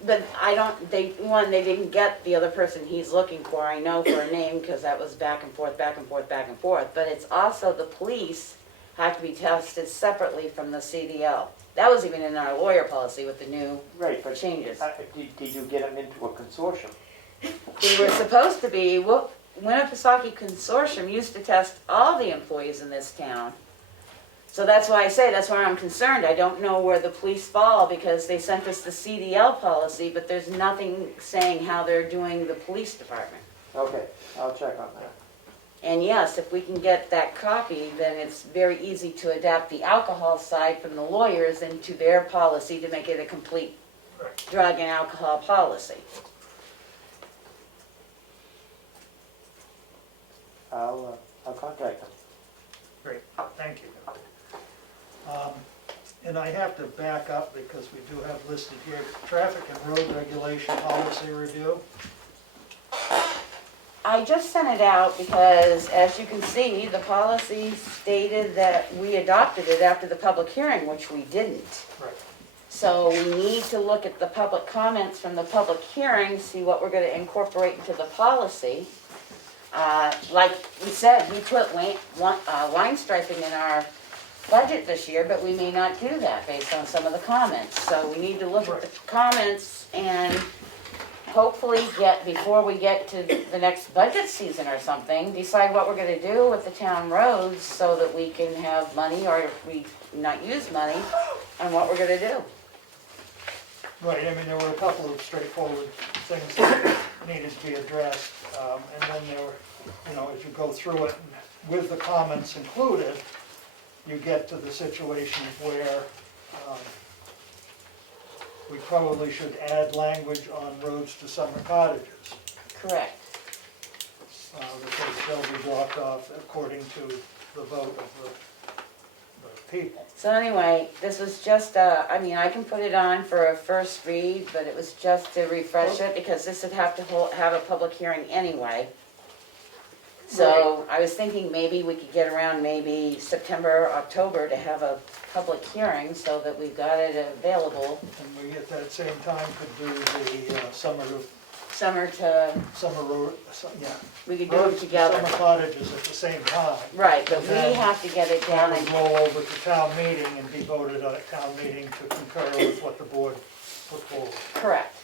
but I don't, they didn't get the other person he's looking for, I know for a name, because that was back and forth, back and forth, back and forth, but it's also the police have to be tested separately from the CDL. That was even in our lawyer policy with the new Right, but changes. did you get them into a consortium? They were supposed to be, Winnipesaukee Consortium used to test all the employees in this town. So that's why I say, that's why I'm concerned. I don't know where the police fall, because they sent us the CDL policy, but there's nothing saying how they're doing the police department. Okay, I'll check on that. And yes, if we can get that copy, then it's very easy to adapt the alcohol side from the lawyers into their policy to make it a complete drug and alcohol policy. I'll contact them. Great, thank you. And I have to back up because we do have listed here, traffic and road regulation policy review. I just sent it out because, as you can see, the policy stated that we adopted it after the public hearing, which we didn't. Right. So we need to look at the public comments from the public hearing, see what we're gonna incorporate into the policy. Like we said, we put line striping in our budget this year, but we may not do that based on some of the comments. So we need to look at the comments and hopefully before we get to the next budget season or something, decide what we're gonna do with the town roads so that we can have money, or if we not use money, and what we're gonna do. Right, I mean, there were a couple of straightforward things that needed to be addressed. And then there were, you know, as you go through it, with the comments included, you get to the situation where we probably should add language on roads to summer cottages. Correct. Because they'll be blocked off according to the vote of the people. So anyway, this was just, I mean, I can put it on for a first read, but it was just to refresh it, because this would have to have a public hearing anyway. So I was thinking maybe we could get around maybe September, or October to have a public hearing so that we've got it available. And we at that same time could do the summer road, yeah. We could do it Roads to together. summer cottages at the same time. Right, but we Okay. have to get it That down would and, roll over to town meeting and be voted on at town meeting to concur with what the board put forward. correct.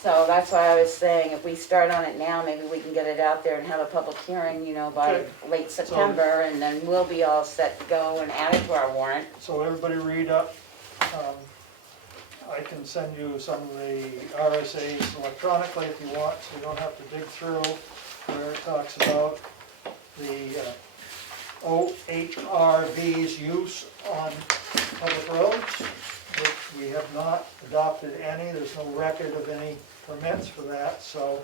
So that's why I was saying, if we start on it now, maybe we can get it out there and have a public hearing, you know, by Okay. late September, and then we'll be all set to go and add it to our warrant. So everybody read up. I can send you some of the RSAs electronically if you want, so you don't have to dig through where it talks about the OHRV's use on public roads, which we have not adopted any. There's no record of any permits for that, so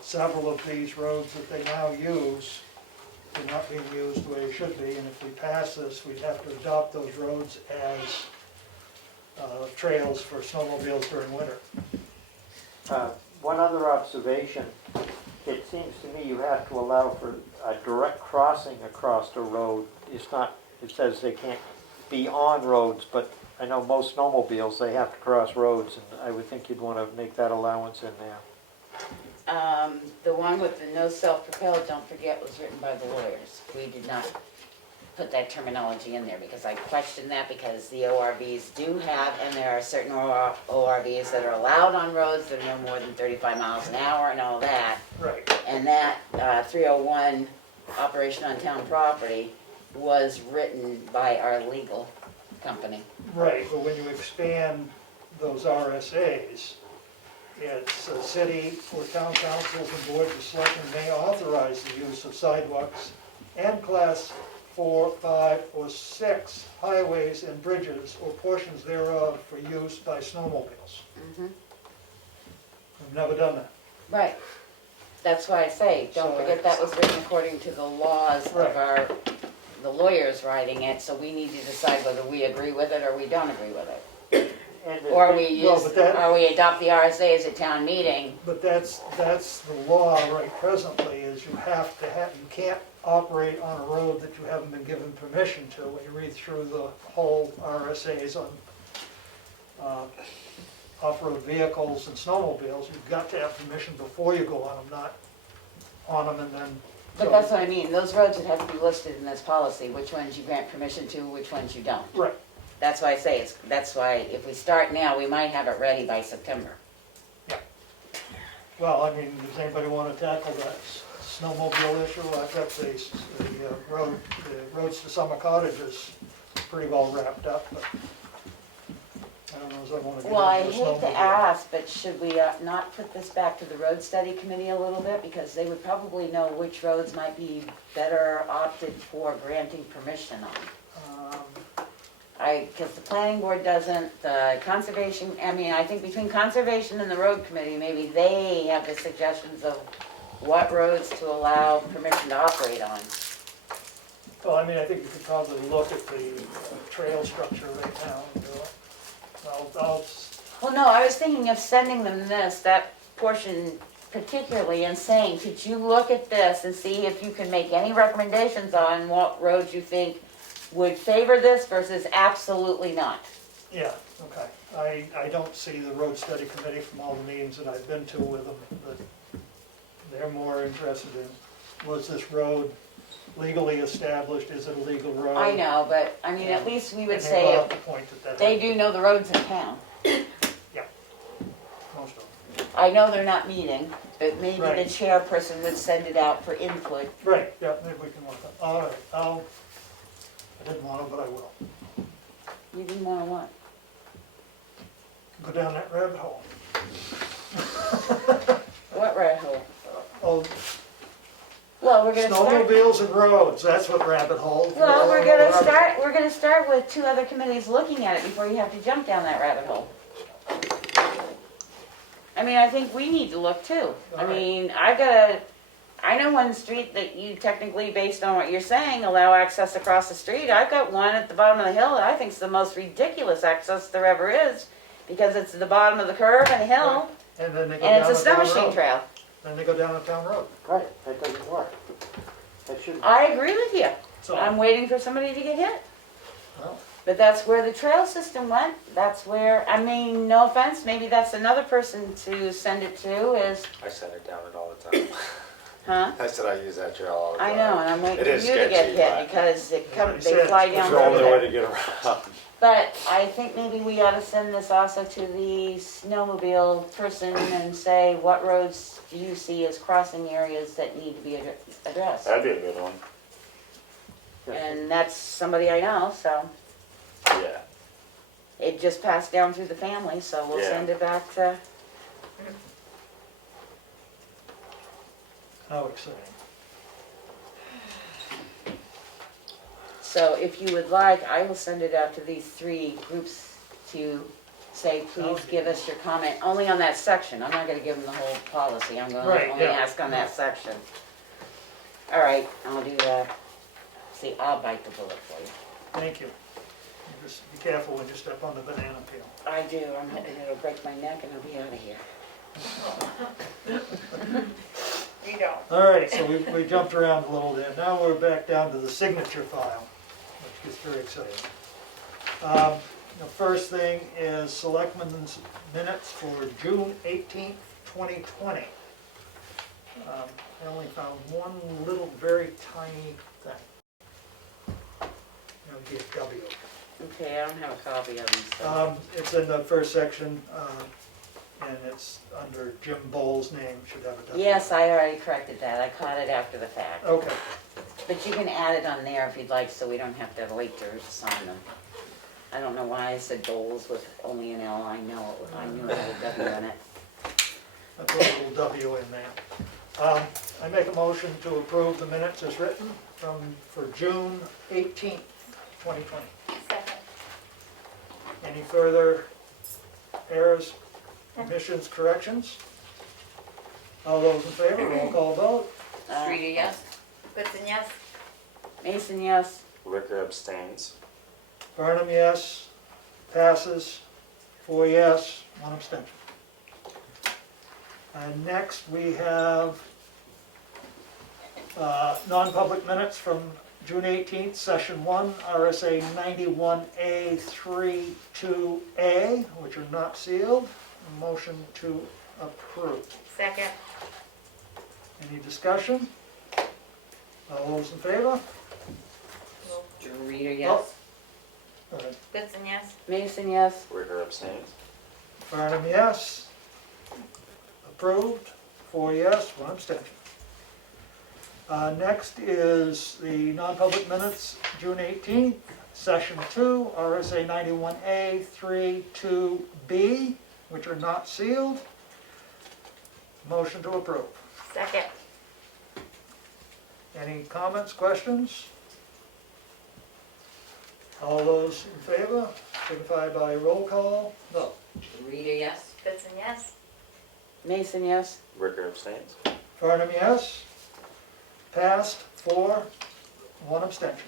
several of these roads that they now use are not being used the way they should be, and if we pass this, we'd have to adopt those roads as trails for snowmobiles during winter. One other observation, it seems to me you have to allow for a direct crossing across the road. It's not, it says they can't be on roads, but I know most snowmobiles, they have to cross roads, and I would think you'd want to make that allowance in there. The one with the no self-propelled, don't forget, was written by the lawyers. We did not put that terminology in there, because I questioned that, because the ORVs do have, and there are certain ORVs that are allowed on roads that are no more than 35 miles an hour and all that. Right. And that 301 operation on town property was written by our legal company. Right, but when you expand those RSAs, it's a city or town councils and boards of selectmen may authorize the use of sidewalks and class 4, 5, or 6 highways and bridges or portions thereof for use by snowmobiles. We've never done that. Right. That's why I say, don't So forget that was written according to the laws of Right. the lawyers writing it, so we need to decide whether we agree with it or we don't agree with it. And Or we Well, use, but that- or we adopt the RSA's at town meeting. But that's the law right presently, is you have to have, you can't operate on a road that you haven't been given permission to. When you read through the whole RSA's on off-road vehicles and snowmobiles, you've got to have permission before you go on them, not on them and then. But that's what I mean, those roads would have to be listed in this policy, which ones you grant permission to, which ones you don't. Right, That's why I say, that's why if we start now, we might have it ready by September. well, I mean, does anybody want to tackle that snowmobile issue? I've got the roads to summer cottages pretty well wrapped up, but I don't know if I want to get Well, I into the hate to snowmobile. ask, but should we not put this back to the road study committee a little bit? Because they would probably know which roads might be better opted for granting permission on. Because the planning board doesn't, the conservation, I mean, I think between conservation and the road committee, maybe they have the suggestions of what roads to allow permission to operate on. Well, I mean, I think you could probably look at the trail structure right now and do it. I'll Well, no, I was thinking of sending them that portion particularly, and saying, could you look at this and see if you can make any recommendations on what roads you think would favor this versus absolutely not? yeah, okay. I don't see the road study committee from all the meetings that I've been to with them, but they're more interested in, was this road legally established, is it a legal road? I know, but, I mean, at least we would And they say, brought up if the point that they do know the roads in town. most of them. I know they're not meeting, but maybe the Right. chairperson would send it out for input. Right, yeah, maybe we can work on, all right, I didn't want to, but I will. You didn't wanna what? Go down that rabbit hole. What rabbit hole? Oh, Well, we're gonna start, snowmobiles and roads, that's what rabbit hole. well, we're gonna start with 2 other committees looking at it before you have to jump down that rabbit hole. I mean, I think we need to look too. I All right. mean, I know one street that you technically, based on what you're saying, allow access across the street. I've got one at the bottom of the hill that I think's the most ridiculous access there ever is, because it's the bottom of the curve and a hill, And then they go and down it's a a snow town machine road. trail. Then they go down a town road. Right, that doesn't work. That shouldn't. I agree with you. So, I'm waiting for somebody to get hit. well, But that's where the trail system went. That's where, I mean, no offense, maybe that's another person to send it to is, I send it down it all the time. huh? I said I use that trail all the I time. know, and I'm waiting It for you is to get sketchy, hit but- because it That's what comes, he they said. fly It's down It's the the only way road. to get around. But I think maybe we ought to send this also to the snowmobile person and say, what roads do you see as crossing areas that need to be addressed? That'd be a good one. And that's somebody I know, so Yeah. it just passed down through the family, so we'll Yeah. send it back to, how exciting. so if you would like, I will send it out to these 3 groups to say, please Sounds give us your comment, only on that section. I'm not gonna give them the whole policy, I'm gonna Right, only yeah. ask on that section. All right, I'll do that. See, I'll bite the bullet for you. Thank you. You just be careful when you step on the banana peel. I do, I'm hoping it'll break my neck and I'll be out of here. We don't. All right, so we jumped around a little there. Now we're back down to the signature file, which gets very exciting. The first thing is Selectmen's minutes for June 18th, 2020. I only found one little very tiny thing. It'll be a W. Okay, I don't have a copy of them, so. It's in the first section, and it's under Jim Bowles' name, should have a W. Yes, I already corrected that, I caught it after the fact. Okay, But you can add it on there if you'd like, so we don't have to wait to sign them. I don't know why I said Bowles with only an L, I knew it had a W in it. I put a little W in there. I make a motion to approve the minutes as written for June 18th, 2020. Second. Any further errors, omissions, corrections? All those in favor, roll call vote. Streeter, yes? Goodson, yes? Mason, yes? Ricker abstains. Barnum, yes. Passes. 4 yes, 1 abstention. Next, we have non-public minutes from June 18th, Session 1, RSA 91A 32A, which are not sealed. Motion to approve. Second. Any discussion? All those in favor? Streeter, yes? Goodson, yes? Mason, yes? Ricker abstains. Barnum, yes. Approved. 4 yes, 1 abstention. Next is the non-public minutes, June 18th, Session 2, RSA 91A 32B, which are not sealed. Motion to approve. Second. Any comments, questions? All those in favor, signify by roll call. Vote. Streeter, yes? Goodson, yes? Mason, yes? Ricker abstains. Farnham, yes. Passed, 4, 1 abstention.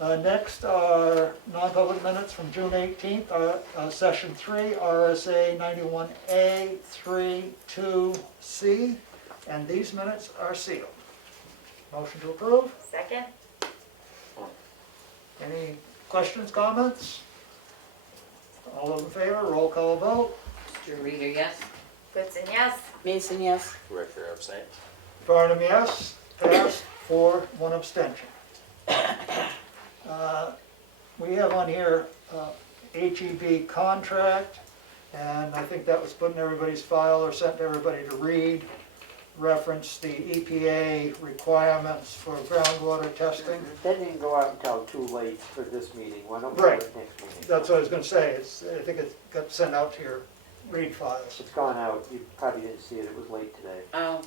Next are non-public minutes from June 18th, Session 3, RSA 91A 32C, and these minutes are sealed. Motion to approve. Second? Any questions, comments? All those in favor, roll call vote. Reader, yes? Goodson, yes. Mason, yes. Ricker, abstain. Farnham, yes. Passed, 4, 1 abstention. We have on here HEB contract, and I think that was put in everybody's file or sent to everybody to read. Reference the EPA requirements for groundwater testing. That didn't go out until too late for this meeting. Why don't we Right. do it next meeting? That's what I was gonna say, I think it got sent out to your read files. It's gone out. You probably didn't see it. It was late today. Oh,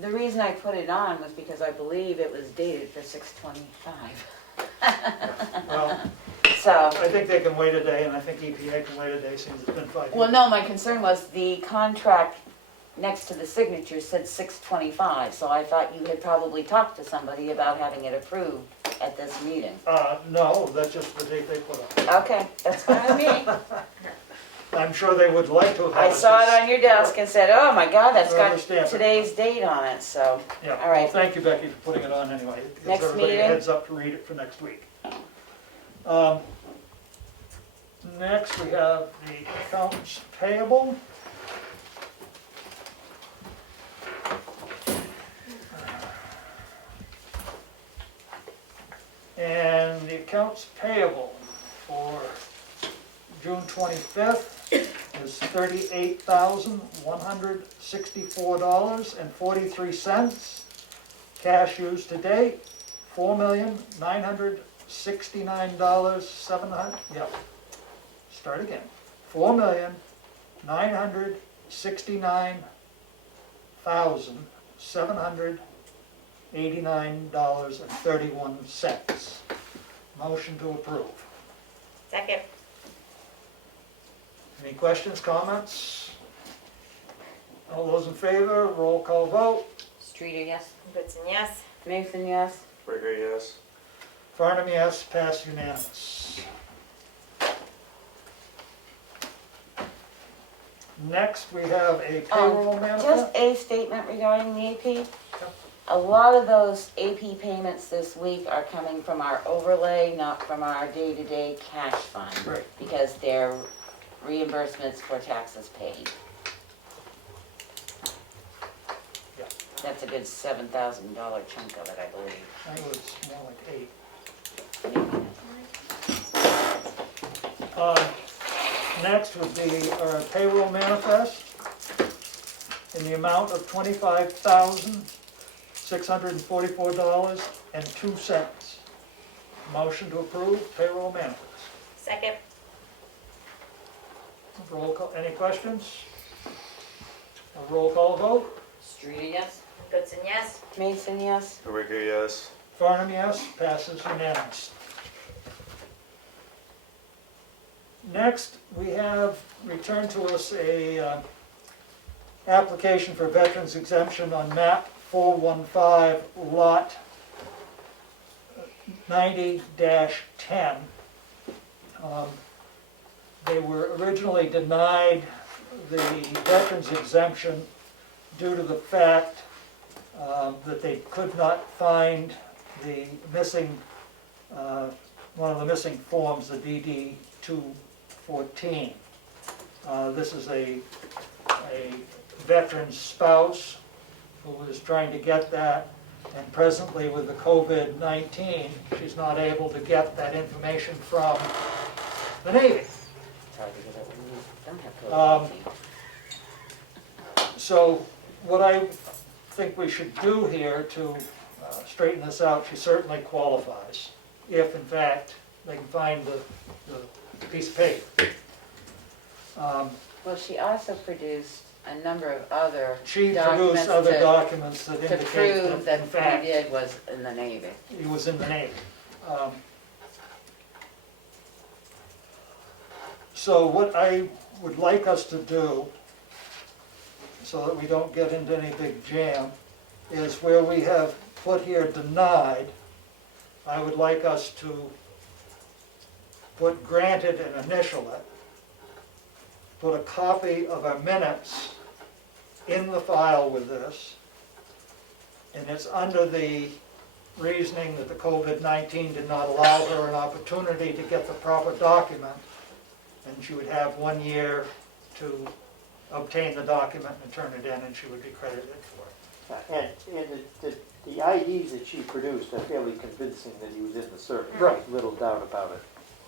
the reason I put it on was because I believe it was dated for 6/25. Well, So, I think they can wait a day, and I think EPA can wait a day since it's been 5 years. well, no, my concern was the contract next to the signature said 6/25, so I thought you had probably talked to somebody about having it approved at this meeting. No, that's just the date they put on. Okay, that's fine with me. I'm sure they would like to have. I saw it this- on your desk and said, oh my God, that's got Understand. today's date on it, so. Yeah, All well, right. thank you, Becky, for putting it on anyway. It gives Next everybody a meeting? heads up to read it for next week. Next, we have the accounts payable. And the accounts payable for June 25th is $38,164.43. Cash used to date, $4,969,700, yep. Start again. $4,969,789.31. Motion to approve. Second? Any questions, comments? All those in favor, roll call vote. Streeter, yes? Goodson, yes. Mason, yes. Ricker, yes. Farnham, yes, pass unanimous. Next, we have a payroll Just manifest. a statement regarding the AP. A lot of those AP payments this week are coming from our overlay, not from our day-to-day cash fund. Right. Because they're reimbursements for taxes paid. Yeah. That's a good $7,000 chunk of it, I believe. I think it was more like 8. Next would be our payroll manifest in the amount of $25,644.02. Motion to approve payroll manifest. Second? Roll call, any questions? A roll call vote. Streeter, yes? Goodson, yes. Mason, yes. Ricker, yes. Farnham, yes, passes unanimous. Next, we have returned to us a application for veterans exemption on map 415, lot 90-10. They were originally denied the veterans exemption due to the fact that they could not find the missing, one of the missing forms, the DD 214. This is a veteran's spouse who was trying to get that, and presently with the COVID-19, she's not able to get that information from the Navy. It's hard to get it when you don't have COVID-19. So what I think we should do here to straighten this out, she certainly qualifies, if in fact they can find the piece of paper. Well, she also produced a number of other She documents produced other to documents that to indicate prove that that in what fact he did was in the Navy. he was in the Navy. So what I would like us to do, so that we don't get into any big jam, is where we have put here denied, I would like us to put granted and initial it, put a copy of our minutes in the file with this, and it's under the reasoning that the COVID-19 did not allow her an opportunity to get the proper document, and she would have 1 year to obtain the document and turn it in, and she would be credited for it. And the IDs that she produced are fairly convincing that he was in the service. Right. There's little doubt about it.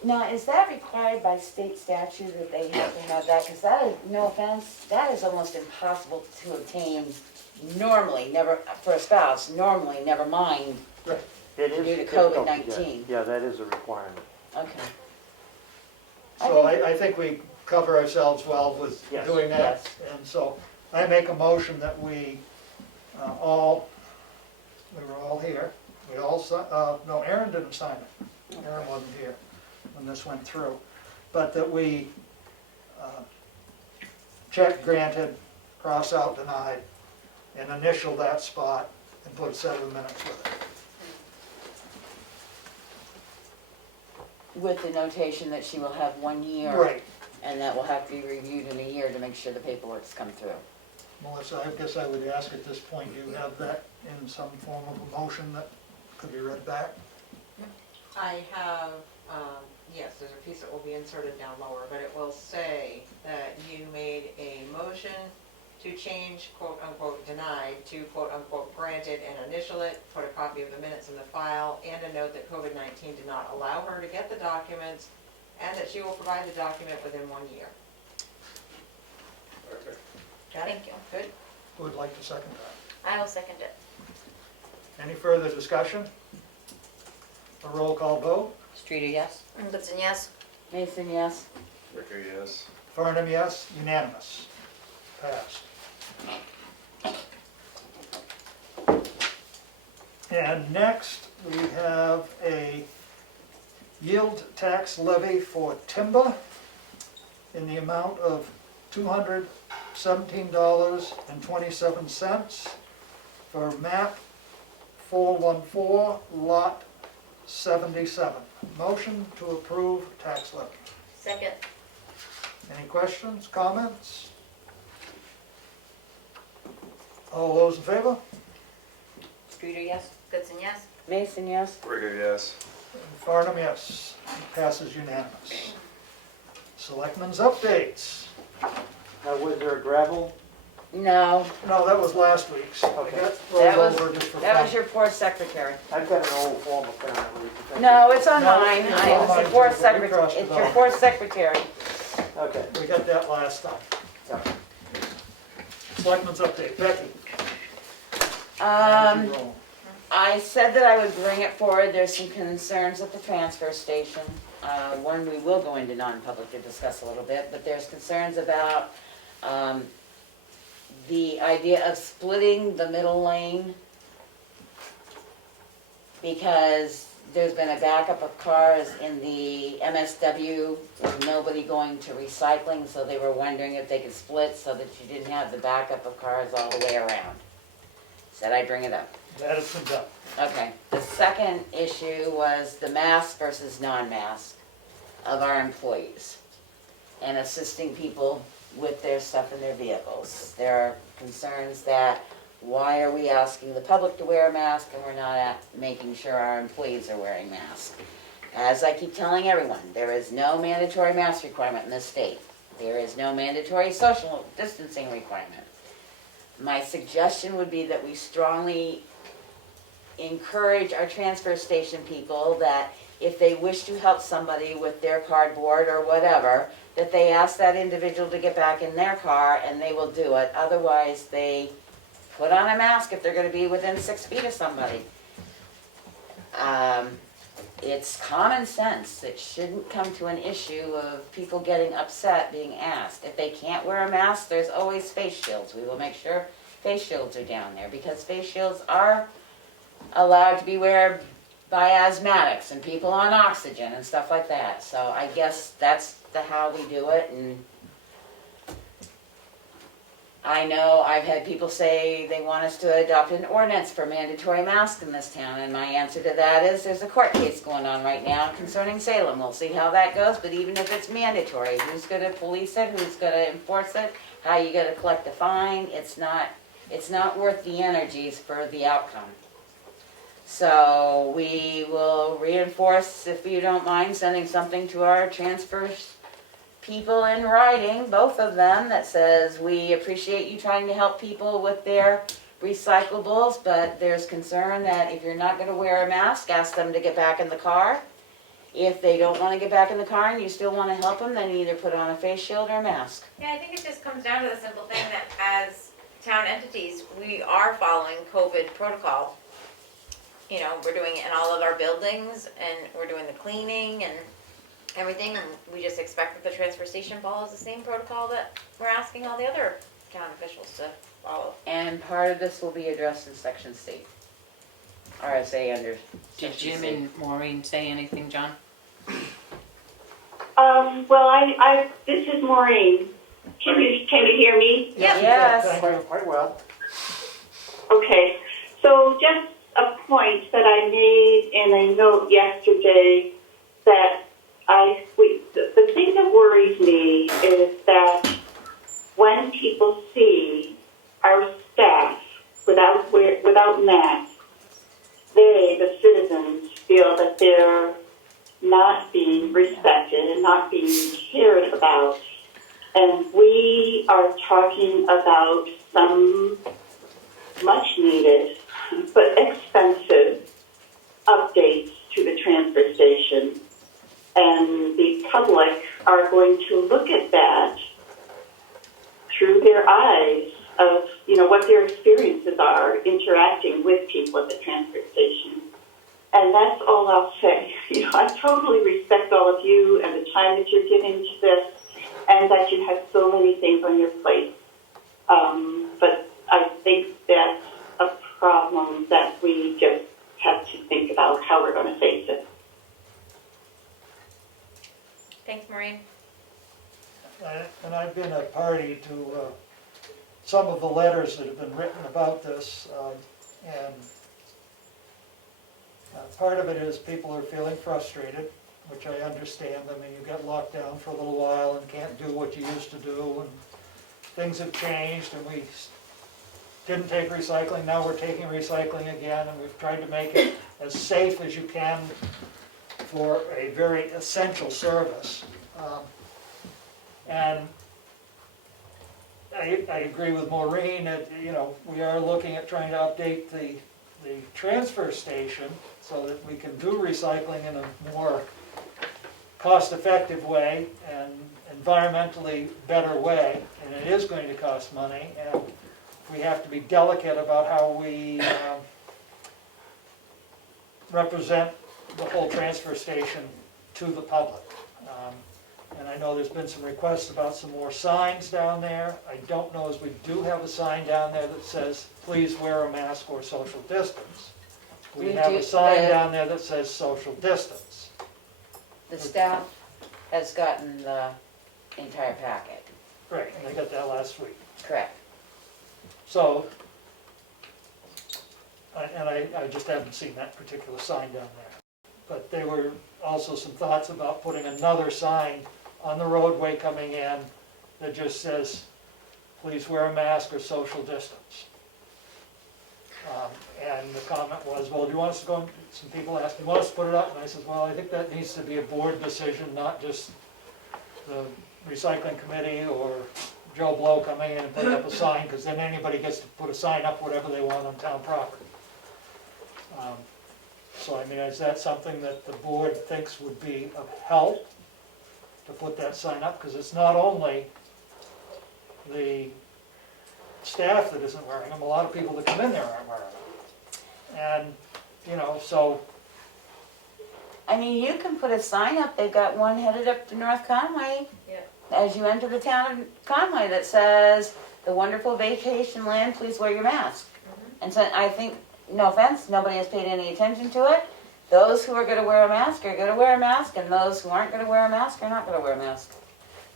Now, is that required by state statute that they have to have that? Because that is, no offense, that is almost impossible to obtain normally, never, for a spouse, normally, never mind. It is Due to difficult to COVID-19. get. Yeah, that is a requirement. Okay. So I think we cover ourselves well with Yes. doing that. Yes. And so I make a motion that we we were all here, we all, no, Aaron didn't sign it. Aaron wasn't here when this went through. But that we check granted, cross out denied, and initial that spot and put a set of minutes with it. With the notation that she will have 1 year. Right. And that will have to be reviewed in a year to make sure the paperwork's come through. Melissa, I guess I would ask at this point, do you have that in some form of a motion that could be read back? I have, yes, there's a piece that will be inserted down lower, but it will say that you made a motion to change quote unquote denied to quote unquote granted and initial it, put a copy of the minutes in the file, and a note that COVID-19 did not allow her to get the documents, and that she will provide the document within 1 year. Got it? Thank you. Good? Who would like to second that? I will second it. Any further discussion? A roll call vote? Streeter, yes? Goodson, yes? Mason, yes? Ricker, yes. Farnham, yes. Unanimous. Passed. And next, we have a yield tax levy for timber in the amount of $217.27 for map 414, lot 77. Motion to approve tax levy. Second. Any questions, comments? All those in favor? Streeter, yes? Goodson, yes? Mason, yes? Ricker, yes. Farnham, yes. Passes unanimous. Selectmen's updates. Was there a gravel? No, No, that was last week's. I Okay. got That rolled was- over just for that was fun. your poor secretary. I've got an old form apparently. No, it's on No, mine. it's It's on mine your poor too, but we secretary. crossed it It's your off. poor secretary. Okay. We got that last time. Yeah. Selectmen's update. Becky. Roll. I said that I would bring it forward. There's some concerns at the transfer station. One we will go into non-public to discuss a little bit, but there's concerns about the idea of splitting the middle lane because there's been a backup of cars in the MSW with nobody going to recycling, so they were wondering if they could split so that you didn't have the backup of cars all the way around. Said I'd bring it up. That has been done. Okay, the second issue was the mask versus non-mask of our employees and assisting people with their stuff in their vehicles. There are concerns that why are we asking the public to wear a mask and we're not making sure our employees are wearing masks? As I keep telling everyone, there is no mandatory mask requirement in this state. There is no mandatory social distancing requirement. My suggestion would be that we strongly encourage our transfer station people that if they wish to help somebody with their cardboard or whatever, that they ask that individual to get back in their car and they will do it. Otherwise, they put on a mask if they're gonna be within 6 feet of somebody. It's common sense. It shouldn't come to an issue of people getting upset being asked. If they can't wear a mask, there's always face shields. We will make sure face shields are down there because face shields are allowed to be worn by asthmatics and people on oxygen and stuff like that. So I guess that's how we do it, and I know I've had people say they want us to adopt an ordinance for mandatory masks in this town, and my answer to that is there's a court case going on right now concerning Salem. We'll see how that goes, but even if it's mandatory, who's gonna police it, who's gonna enforce it, how you gonna collect the fine, it's not worth the energies for the outcome. So we will reinforce, if you don't mind, sending something to our transfers people in writing, both of them, that says, we appreciate you trying to help people with their recyclables, but there's concern that if you're not gonna wear a mask, ask them to get back in the car. If they don't wanna get back in the car and you still wanna help them, then either put on a face shield or a mask. Yeah, I think it just comes down to the simple thing that as town entities, we are following COVID protocol. You know, we're doing it in all of our buildings, and we're doing the cleaning and everything, and we just expect that the transfer station follows the same protocol that we're asking all the other town officials to follow. And part of this will be addressed in section C. RSA under Did section Jim C. and Maureen say anything, John? Well, this is Maureen. Can you hear me? Yes, you Yes. can. Thank you. Quite well. Okay. So just a point that I made in a note yesterday that the thing that worries me is that when people see our staff without masks, they, the citizens, feel that they're not being respected and not being cared about. And we are talking about some much needed but expensive updates to the transfer station. And the public are going to look at that through their eyes of, what their experiences are interacting with people at the transfer station. And that's all I'll say. I totally respect all of you and the time that you're giving to this, and that you have so many things on your plate. But I think that's a problem that we just have to think about how we're going to face it. Thanks, Maureen. And I've been a party to some of the letters that have been written about this, and part of it is people are feeling frustrated, which I understand. I mean, you get locked down for a little while and can't do what you used to do, and things have changed, and we didn't take recycling, now we're taking recycling again, and we've tried to make it as safe as you can for a very essential service. And I agree with Maureen that, we are looking at trying to update the transfer station so that we can do recycling in a more cost-effective way and environmentally better way, and it is going to cost money, and we have to be delicate about how we represent the whole transfer station to the public. And I know there's been some requests about some more signs down there. I don't know as we do have a sign down there that says, please wear a mask or social distance. We have a sign down there that says social distance. The staff has gotten the entire packet. Right, and I got that last week. Correct. So, I just haven't seen that particular sign down there. But there were also some thoughts about putting another sign on the roadway coming in that just says, please wear a mask or social distance. And the comment was, well, do you want us to go, some people asked, do you want us to put it up? And I said, well, I think that needs to be a board decision, not just the recycling committee or Joe Blow coming in and putting up a sign, because then anybody gets to put a sign up whatever they want on town property. So I mean, is that something that the board thinks would be of help to put that sign up? Because it's not only the staff that isn't wearing them, a lot of people that come in there aren't wearing them. And, so. I mean, you can put a sign up, they've got one headed up to North Conway. Yeah. As you enter the town of Conway that says, the wonderful vacation land, please wear your mask. And so I think, no offense, nobody has paid any attention to it. Those who are gonna wear a mask are gonna wear a mask, and those who aren't gonna wear a mask are not gonna wear a mask.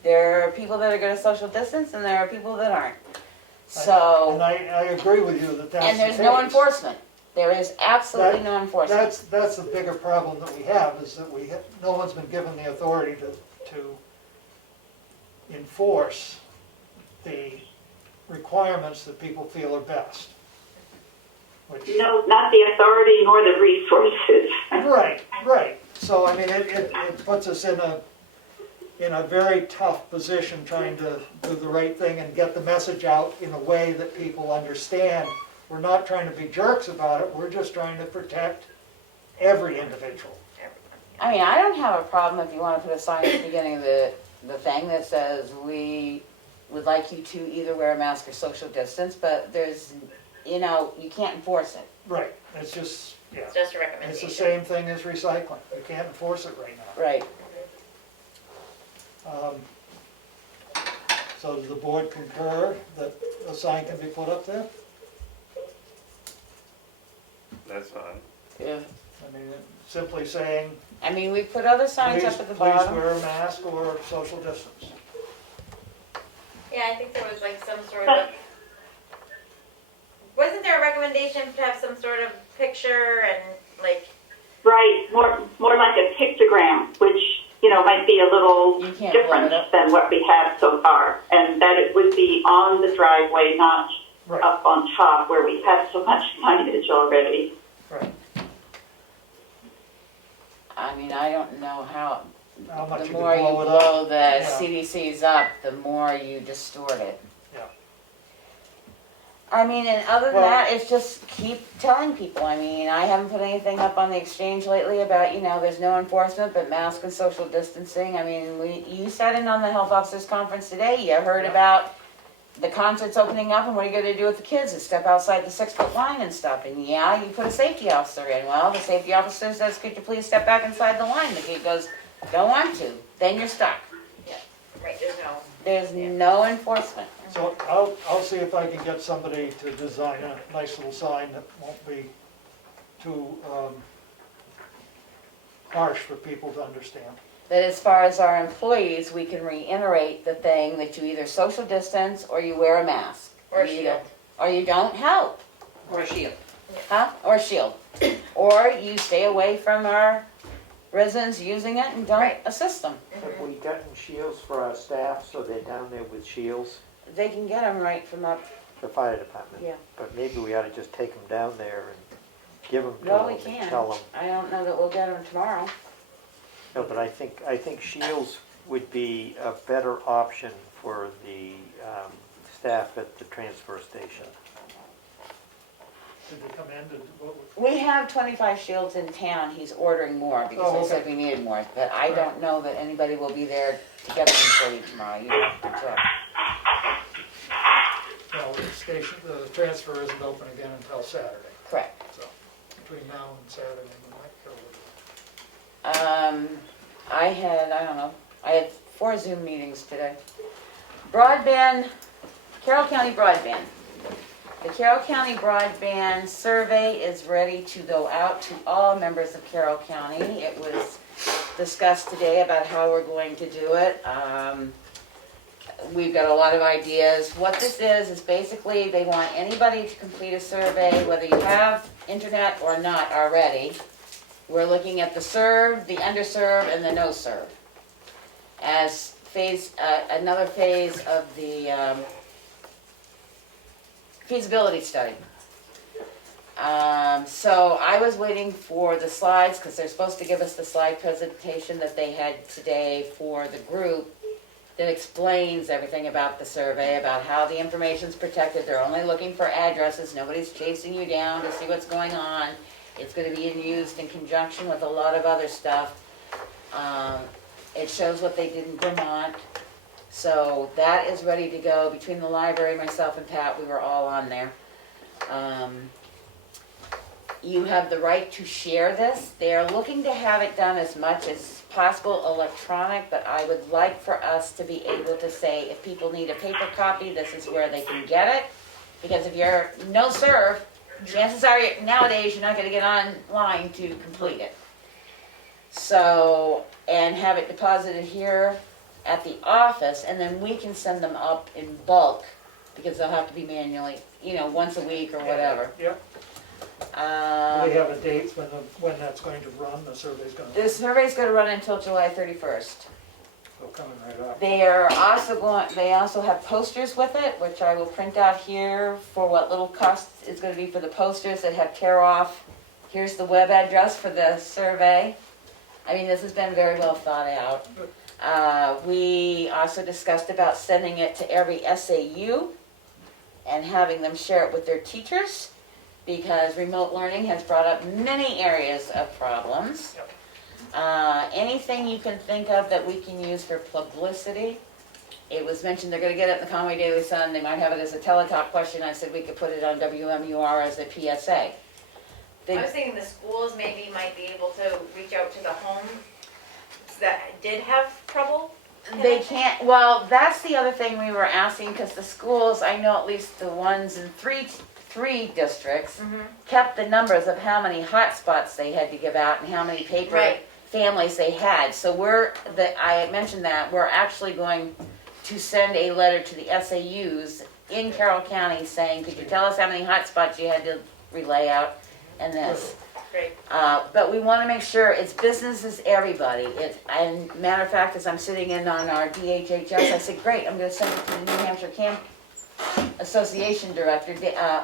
There are people that are gonna social distance, and there are people that aren't. So, And I agree with you that that's and the there's no case. enforcement. There is absolutely no enforcement. That's the bigger problem that we have, is that no one's been given the authority to enforce the requirements that people feel are best. Which, No, not the authority nor the resources. right. So, I mean, it puts us in a very tough position trying to do the right thing and get the message out in a way that people understand. We're not trying to be jerks about it, we're just trying to protect every individual. I mean, I don't have a problem if you want to put a sign at the beginning of the thing that says, we would like you to either wear a mask or social distance, but there's, you know, you can't enforce it. Right, it's just, yeah. It's just a It's recommendation. the same thing as recycling, you can't enforce it right now. Right. So does the board concur that a sign can be put up there? That's fine. Yeah. I mean, simply saying, I mean, we put other signs please, up at the please bottom. wear a mask or social distance. Yeah, I think there was like some sort of, wasn't there a recommendation to have some sort of picture and like, Right, more like a pictogram, which, you know, might be a little You can't blow different it up. than what we have so far. And that it would be on the driveway, not Right, up on top where we have so much signage already. right. I mean, I don't know how, How much the you more can you blow it up. blow the Yeah. CDCs up, the more you distort it. Yeah. I mean, and other than Well- that, it's just keep telling people. I mean, I haven't put anything up on the exchange lately about, you know, there's no enforcement, but mask and social distancing. I mean, you sat in on the health officers conference today, you heard Yeah. about the concerts opening up and what are you gonna do with the kids that step outside the 6-foot line and stuff? And yeah, you put a safety officer in. Well, the safety officer says, could you please step back inside the line? The kid goes, don't want to. Then you're stuck. right, there's no. There's no enforcement. So I'll see if I can get somebody to design a nice little sign that won't be too harsh for people to understand. That as far as our employees, we can reiterate the thing that you either social distance or you wear a mask. Or a You shield. either- Or you don't help, Or a shield. huh? Or a shield. Or you stay away from our residents using it and don't Right. assist them. Have we gotten shields for our staff, so they're down there with shields, They can get them right from up, the fire department? yeah. But maybe we ought to just take them down there and give them to Well, them we can. and tell them. I don't know that we'll get them tomorrow. No, but I think shields would be a better option for the staff at the transfer station. Did they come in? We have 25 shields in town. He's ordering more because Oh, they okay. said we needed more. But I Right. don't know that anybody will be there to get them for you tomorrow. You have to check. Well, the transfer isn't open again until Saturday, Correct. so between now and Saturday, we might go with it. I had 4 Zoom meetings today. Broadband, Carroll County broadband. The Carroll County broadband survey is ready to go out to all members of Carroll County. It was discussed today about how we're going to do it. We've got a lot of ideas. What this is basically they want anybody to complete a survey, whether you have internet or not already. We're looking at the served, the underserved, and the no served as another phase of the feasibility study. So I was waiting for the slides because they're supposed to give us the slide presentation that they had today for the group that explains everything about the survey, about how the information's protected. They're only looking for addresses. Nobody's chasing you down to see what's going on. It's going to be used in conjunction with a lot of other stuff. It shows what they did in Vermont. So that is ready to go. Between the library, myself and Pat, we were all on there. You have the right to share this. They are looking to have it done as much as possible electronic, but I would like for us to be able to say if people need a paper copy, this is where they can get it. Because if you're no serve, chances are nowadays you're not going to get online to complete it. So, and have it deposited here at the office, and then we can send them up in bulk because they'll have to be manually, once a week or whatever. Yep. Do Um, we have a date when that's going to run, the survey's going to, the survey's gonna run until July 31st. coming right up? They also have posters with it, which I will print out here for what little cost is gonna be for the posters that have tear off. Here's the web address for the survey. I mean, this has been very well thought out. We also discussed about sending it to every SAU and having them share it with their teachers, because remote learning has brought up many areas of problems. Anything you can think of that we can use for publicity. It was mentioned they're gonna get it in the Conway Daily Sun, they might have it as a teletalk question, I said we could put it on WMUR as a PSA. I was thinking the schools maybe might be able to reach out to the homes that did have trouble. They can't, well, that's the other thing we were asking, because the schools, I know at least the ones in three districts, kept the numbers of how many hotspots they had to give out and how many paper Right. families they had. So I mentioned that, we're actually going to send a letter to the SAUs in Carroll County saying, could you tell us how many hotspots you had to relay out and this. Great. But we want to make sure it's business is everybody. And matter of fact, as I'm sitting in on our DHHS, I said, great, I'm going to send it to the New Hampshire Camp Association Director,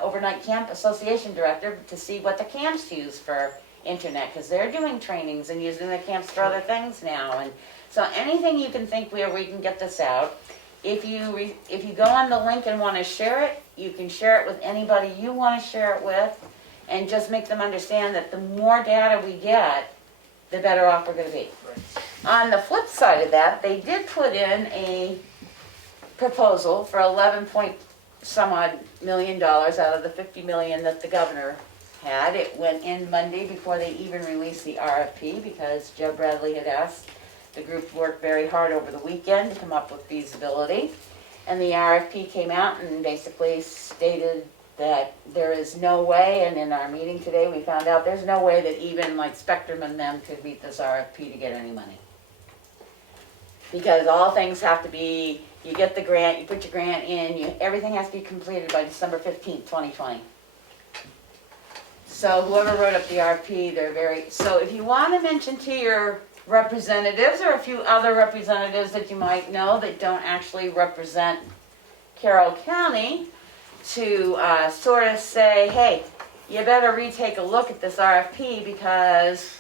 Overnight Camp Association Director, to see what the camps use for internet, because they're doing trainings and using the camps for other things now. And so anything you can think where we can get this out. If you go on the link and want to share it, you can share it with anybody you want to share it with. And just make them understand that the more data we get, the better off we're going to be. On the flip side of that, they did put in a proposal for 11 point some odd million dollars out of the 50 million that the governor had. It went in Monday before they even released the RFP, because Joe Bradley had asked the group to work very hard over the weekend to come up with feasibility. And the RFP came out and basically stated that there is no way, and in our meeting today we found out there's no way that even like Spectrum and them could meet this RFP to get any money. Because all things have to be, you get the grant, you put your grant in, everything has to be completed by December 15th, 2020. So whoever wrote up the RFP, so if you want to mention to your representatives or a few other representatives that you might know that don't actually represent Carroll County, to sort of say, hey, you better retake a look at this RFP, because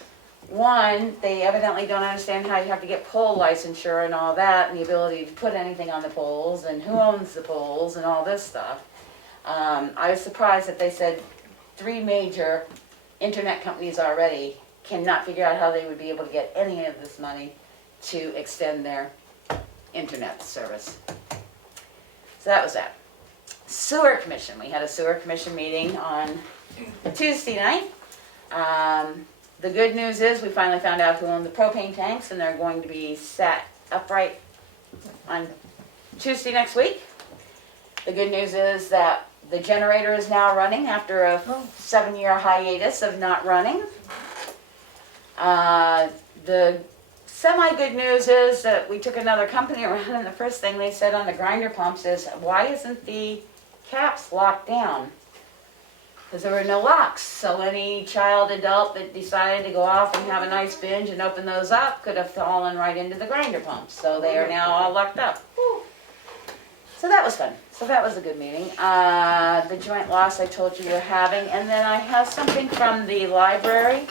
one, they evidently don't understand how you have to get pole licensure and all that, and the ability to put anything on the poles, and who owns the poles, and all this stuff. I was surprised that they said 3 major internet companies already cannot figure out how they would be able to get any of this money to extend their internet service. So that was that. Sewer Commission. We had a Sewer Commission meeting on Tuesday night. The good news is we finally found out who owned the propane tanks, and they're going to be set upright on Tuesday next week. The good news is that the generator is now running after a 7-year hiatus of not running. The semi-good news is that we took another company around, and the first thing they said on the grinder pumps is, why isn't the caps locked down? Because there were no locks, so any child, adult that decided to go off and have a nice binge and open those up could have fallen right into the grinder pumps. So they are now all locked up. So that was fun. So that was a good meeting. The joint loss I told you we're having, and then I have something from the library.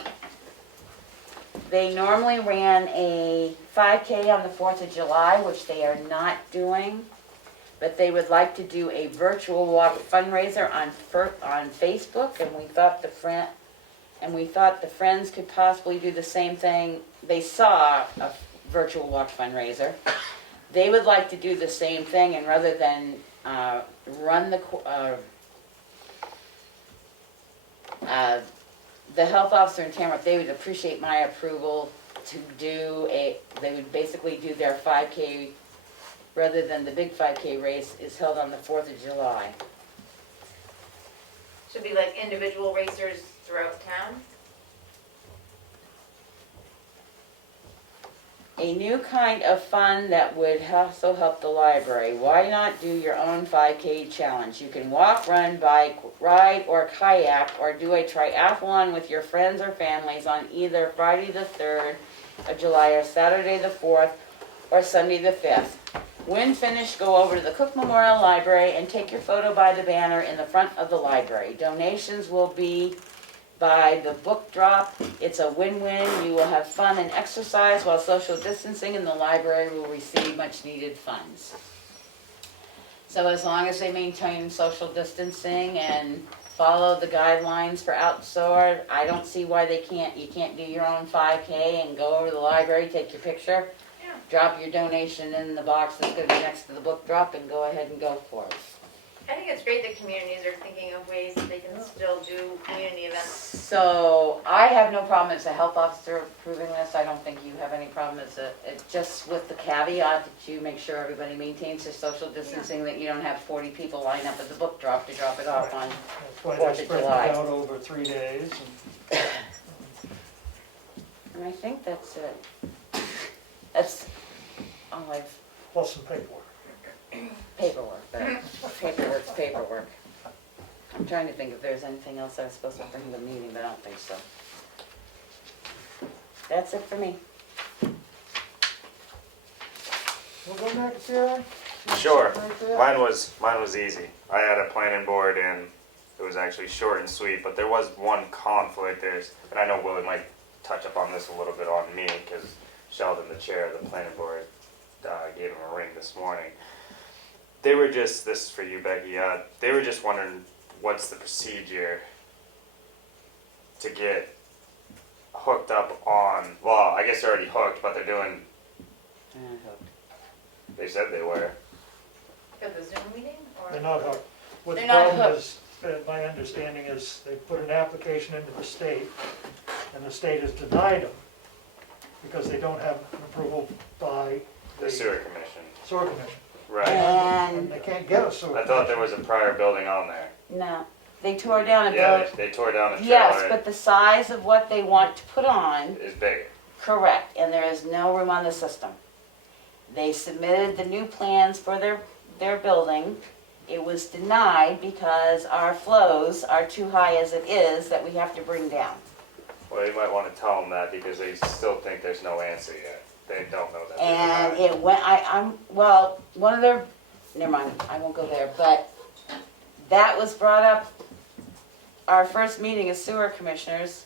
They normally ran a 5K on the 4th of July, which they are not doing, but they would like to do a virtual walk fundraiser on Facebook, and we thought the friends could possibly do the same thing. They saw a virtual walk fundraiser. They would like to do the same thing, and rather than run the health officer in Tamworth, they would appreciate my approval to they would basically do their 5K, rather than the big 5K race is held on the 4th of July. Should be like individual racers throughout town. a new kind of fun that would also help the library. Why not do your own 5K challenge? You can walk, run, bike, ride, or kayak, or do a triathlon with your friends or families on either Friday the 3rd of July or Saturday the 4th or Sunday the 5th. When finished, go over to the Cook Memorial Library and take your photo by the banner in the front of the library. Donations will be by the book drop. It's a win-win. You will have fun and exercise while social distancing, and the library will receive much needed funds. So as long as they maintain social distancing and follow the guidelines for outdoor, I don't see why you can't do your own 5K and go over to the library, take your picture, drop your donation in the box that's gonna be next to the book drop, and go ahead and go for it. I think it's great that communities are thinking of ways that they can still do community events. So I have no problem as a health officer approving this. I don't think you have any problem it's just with the caveat that you make sure everybody maintains their social distancing, that you don't have 40 people line up at the book drop to drop it off on. That's why 4th they of spread it July. out over 3 days. And I think that's it. That's all I've, Plus some paperwork. paperwork, but paperwork's paperwork. I'm trying to think if there's anything else I was supposed to bring to the meeting, but I don't think so. That's it for me. We'll go next, Jerry? Sure. Right there? Mine was easy. I had a planning board and it was actually short and sweet, but there was one conflict. And I know Willie might touch up on this a little bit on me because Sheldon, the chair of the planning board, gave him a ring this morning. They were just, this is for you, Becky, they were just wondering what's the procedure to get hooked up on, well, I guess they're already hooked, but they're doing, they said they were. For the Zoom meeting, or? They're not hooked. What the They're not problem hooked. is, my understanding is they put an application into the state, and the state has denied them because they don't have an approval by The sewer commission. sewer commission. Right. And And, they can't get a sewer. I thought there was a prior building on there. no, they tore down a Yeah, building. they tore down a trailer. Yes, but the size of what they want to put on, Is big. correct, and there is no room on the system. They submitted the new plans for their building. It was denied because our flows are too high as it is that we have to bring down. Well, you might want to tell them that because they still think there's no answer yet. They don't know that. And it went, well, one of their, never mind, I won't go there, but that was brought up, our first meeting as sewer commissioners,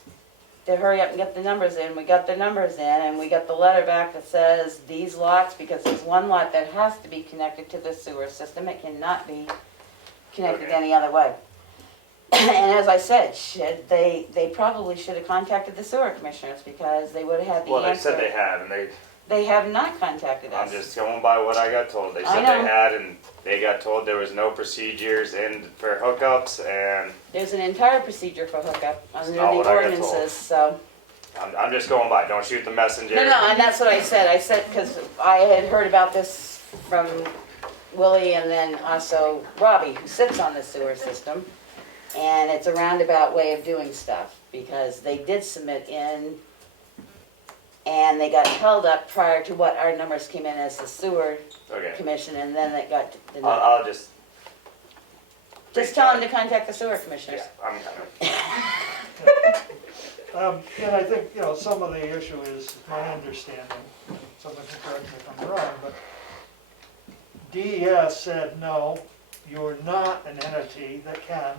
to hurry up and get the numbers in. We got the numbers in, and we got the letter back that says these lots, because there's one lot that has to be connected to the sewer system, it cannot be connected Okay. any other way. And as I said, they probably should have contacted the sewer commissioners, because they would have had the Well, they answer. said they had, and They have not contacted us. I'm just going by what I got told. They I said know. they had, and they got told there was no procedures in for hookups, and There's an entire procedure for hookup under the not what I got told. ordinances, so. I'm just going by. Don't shoot the messenger. No, and that's what I said. I said, because I had heard about this from Willie and then also Robbie, who sits on the sewer system. And it's a roundabout way of doing stuff, because they did submit in, and they got held up prior to what our numbers came in as the sewer Okay. commission, and then it got denied. I'll just. Just tell them to contact the sewer commissioners. Yeah, I'm coming. And I think, some of the issue is, my understanding, someone can correct me if I'm wrong, but DES said, no, you're not an entity that can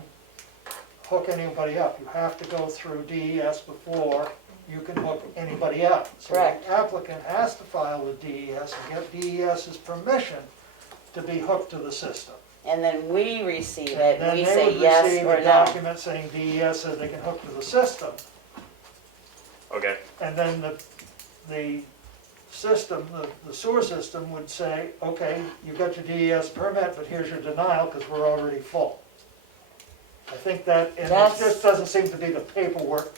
hook anybody up. You have to go through DES before you can hook anybody up. So Correct. the applicant has to file with DES and get DES's permission to be hooked to the system. And then we receive it, and we And then say they would yes receive or a no. document saying DES says they can hook to the system. Okay. And then the system, the sewer system would say, okay, you got your DES permit, but here's your denial because we're already full. I think that, and it That's- just doesn't seem to be the paperwork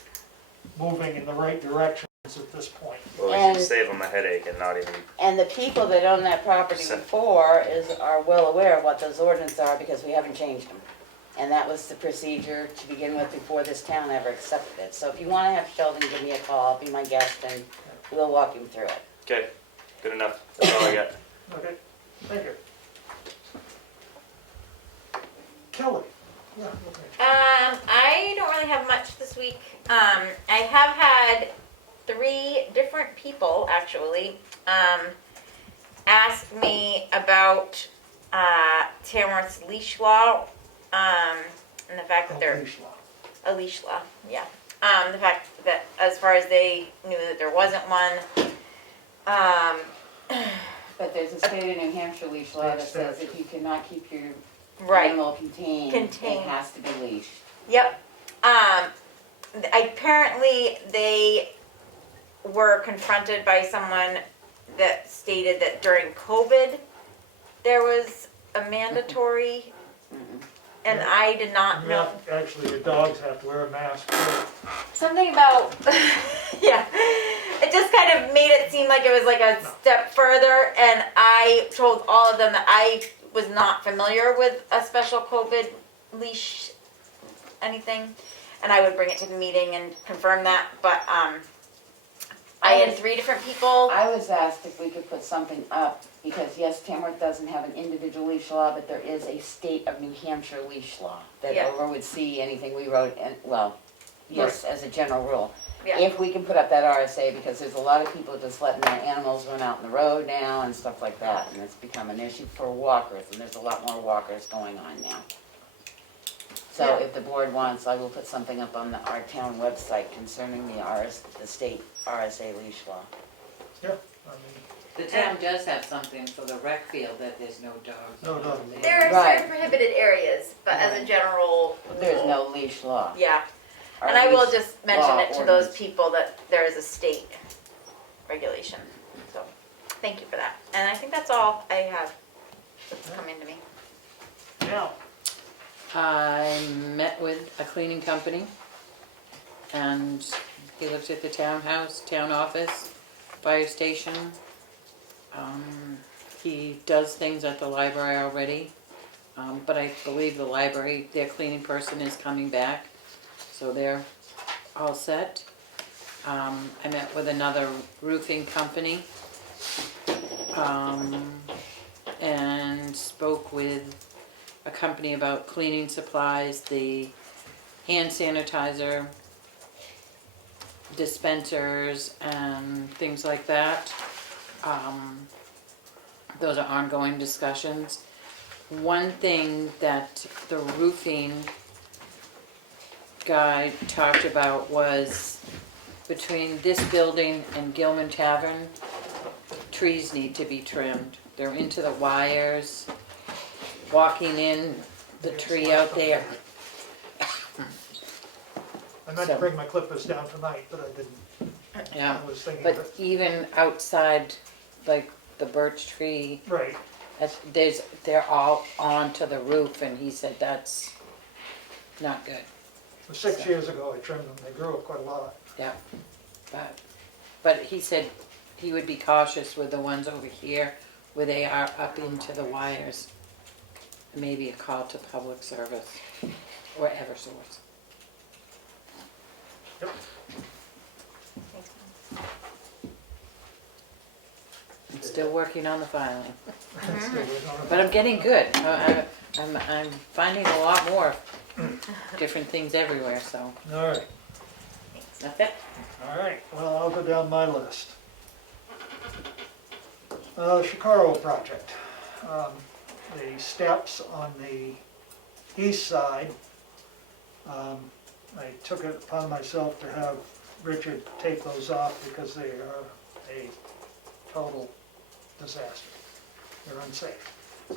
moving in the right directions at this point. Well, we And- should save them a headache and not even. And the people that own that property before are well aware of what those ordinances are, because we haven't changed them. And that was the procedure to begin with before this town ever accepted it. So if you wanna have Sheldon give me a call, be my guest, and we'll walk him through it. Okay. Good enough. That's all I got. Okay, thank you. Kelly? Yeah, okay. I don't really have much this week. I have had 3 different people actually ask me about Tamworth's leash law, and the fact that they're Leash law. a leash law, yeah. The fact that as far as they knew that there wasn't one. But there's a state of New Hampshire leash law that says if you cannot keep your Right. animal contained, Contained. it has to be leashed. Yep. Apparently they were confronted by someone that stated that during COVID there was a mandatory, and Yeah. I did not know. Yeah, actually, your dogs have to wear a mask too. Something about, yeah, it just kind of made it seem like it was like a step further, and I told all of them that I was not familiar with a special COVID leash anything, and I would bring it to the meeting and confirm that, but I had 3 different people. I was asked if we could put something up, because yes, Tamworth doesn't have an individual leash law, but there is a state of New Hampshire leash law that Yeah. overwould see anything we wrote, and, well, yes, as a general rule. Yeah. If we can put up that RSA, because there's a lot of people just letting their animals run out in the road now and stuff like that, and it's become an issue for walkers, and there's a lot more walkers going on now. So Yeah. if the board wants, I will put something up on our town website concerning the state RSA leash law. Yeah, I mean, The town does have something for the rec field that there's no dogs. No dogs. There are Right. certain prohibited areas, but as a general There's rule, no leash law. yeah. Our And I will leash just mention law it to those ordinance. people that there is a state regulation. So, thank you for that. And I think that's all I have that's coming to me. yeah, I met with a cleaning company, and he lives at the townhouse, town office, fire station. He does things at the library already, but I believe the library, their cleaning person is coming back, so they're all set. I met with another roofing company, and spoke with a company about cleaning supplies, the hand sanitizer dispensers and things like that. Those are ongoing discussions. One thing that the roofing guy talked about was between this building and Gilman Tavern, trees need to be trimmed. They're into the wires, walking in the tree out there. I meant to bring my clippers down tonight, but I didn't. Yeah, I was thinking of but it. even outside, like the birch tree, Right, they're all onto the roof, and he said that's not good. 6 years ago I trimmed them, they grew up quite a lot. Yeah, but he said he would be cautious with the ones over here where they are up into the wires. Maybe a call to public service or Eversource. Thanks. I'm still working on the filing, Still waiting on it. but I'm getting good. I'm finding a lot more different things everywhere, so All right, that's it. all right, well, I'll go down my list. Shikaro project. The steps on the east side, I took it upon myself to have Richard take those off because they are a total disaster. They're unsafe.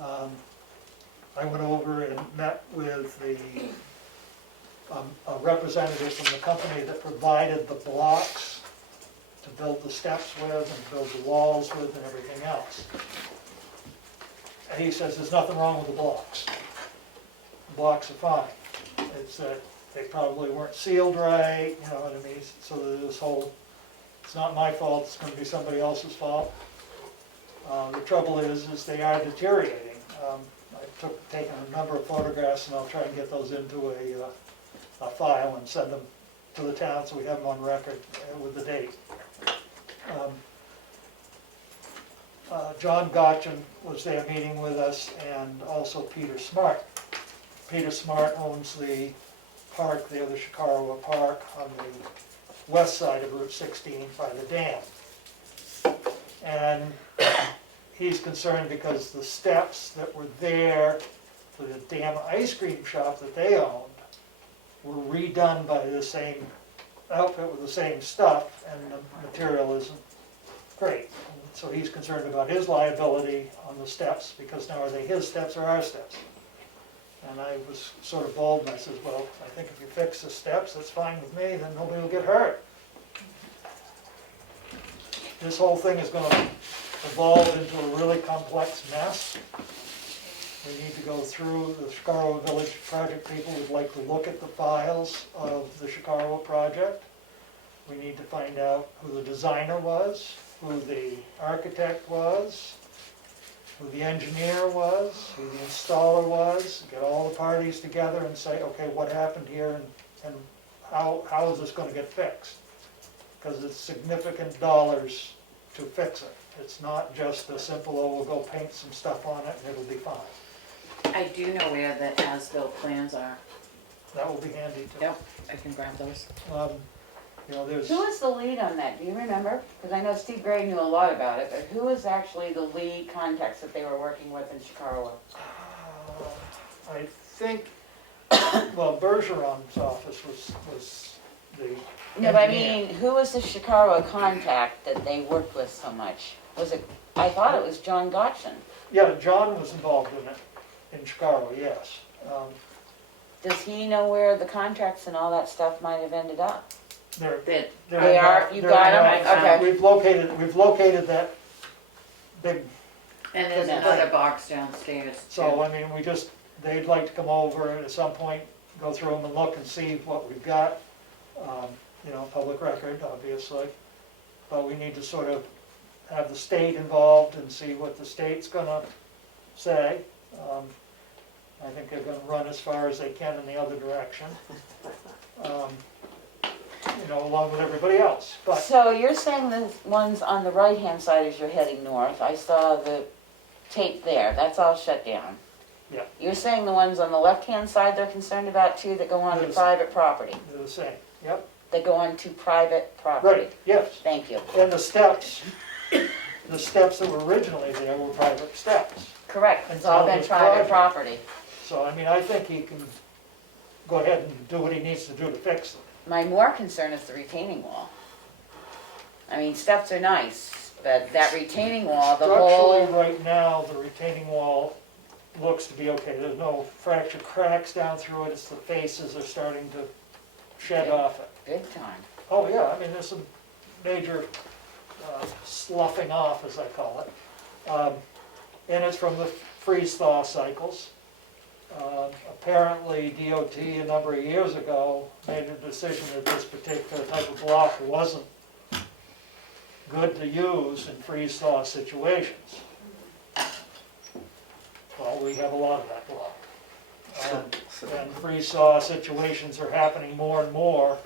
I went over and met with a representative from the company that provided the blocks to build the steps with and build the walls with and everything else. And he says there's nothing wrong with the blocks. The blocks are fine. It's that they probably weren't sealed right, you know what I mean? So this whole, it's not my fault, it's gonna be somebody else's fault. The trouble is they are deteriorating. I've taken a number of photographs and I'll try and get those into a file and send them to the town so we have them on record with the date. John Gotchen was there meeting with us, and also Peter Smart. Peter Smart owns the park there, the Chicago Park, on the west side of Route 16 by the dam. And he's concerned because the steps that were there for the dam ice cream shop that they owned were redone by the same outfit with the same stuff, and the material isn't great. So he's concerned about his liability on the steps, because now are they his steps or our steps? And I was sort of bold, and I said, well, I think if you fix the steps, that's fine with me, then nobody will get hurt. This whole thing is going to evolve into a really complex mess. We need to go through, the Chicago Village project people would like to look at the files of the Chicago project. We need to find out who the designer was, who the architect was, who the engineer was, who the installer was, get all the parties together and say, okay, what happened here, and how is this going to get fixed? Because it's significant dollars to fix it. It's not just a simple, oh, we'll go paint some stuff on it and it'll be fine. I do know where the as-built plans are. That will be handy too. Yep, I can grab those. You know, there's, Who was the lead on that? Do you remember? Because I know Steve Gray knew a lot about it, but who was actually the lead contacts that they were working with in Chicago? I think, well, Bergeron's office was the No, but I engineer. mean, who was the Chicago contact that they worked with so much? Was it, I thought it was John Gotchen. Yeah, John was involved in it, in Chicago, yes. Does he know where the contracts and all that stuff might have ended up? They're, Bid. They are? You got 'em? Okay. We've located that big, And there's Yes. another box downstairs too. so I mean, they'd like to come over and at some point, go through them and look and see what we've got. You know, public record, obviously, but we need to sort of have the state involved and see what the state's gonna say. I think they're gonna run as far as they can in the other direction. You know, along with everybody else, but So you're saying the ones on the right-hand side as you're heading north, I saw the tape there, that's all shut down. Yeah. You're saying the ones on the left-hand side they're concerned about too, that go on to Yes. private property? they're the same, yep, That go on to private property? right, yes. Thank you. And the steps that were originally there were private steps. Correct, it's all been Until private this property. So, I mean, I think he can go ahead and do what he needs to do to fix them. My more concern is the retaining wall. I mean, steps are nice, but that retaining wall, the Structurally, whole, right now, the retaining wall looks to be okay. There's no fracture cracks down through it. It's the faces are starting to shed off it. big time. Oh, yeah, I mean, there's some major sloughing off, as I call it. And it's from the freeze-thaw cycles. Apparently, DOT a number of years ago made a decision that this particular type of block wasn't good to use in freeze-thaw situations. Well, we have a lot of that block. And freeze-thaw situations are happening more and more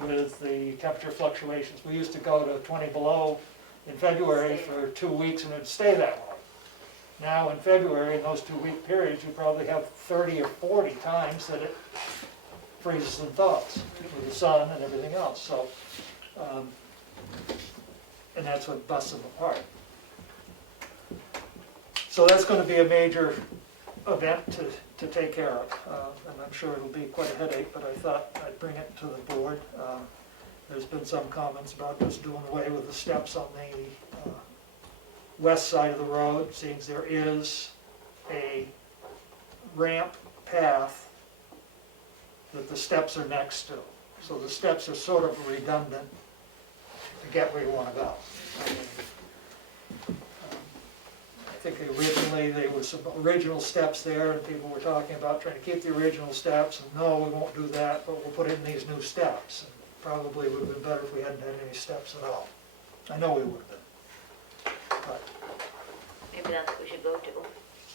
with the temperature fluctuations. We used to go to 20 below in February for 2 weeks and it'd stay that way. Now in February, in those 2 week periods, you probably have 30 or 40 times that it freezes and thaws with the sun and everything else. So, and that's what busts them apart. So that's going to be a major event to take care of. And I'm sure it'll be quite a headache, but I thought I'd bring it to the board. There's been some comments about just doing away with the steps on the west side of the road, seeing as there is a ramp path that the steps are next to. So the steps are sort of redundant to get where you want to go. I think originally there was some original steps there and people were talking about trying to keep the original steps and no, we won't do that, but we'll put in these new steps. And probably would have been better if we hadn't had any steps at all. I know we would have been. But, Maybe that's what we should go to.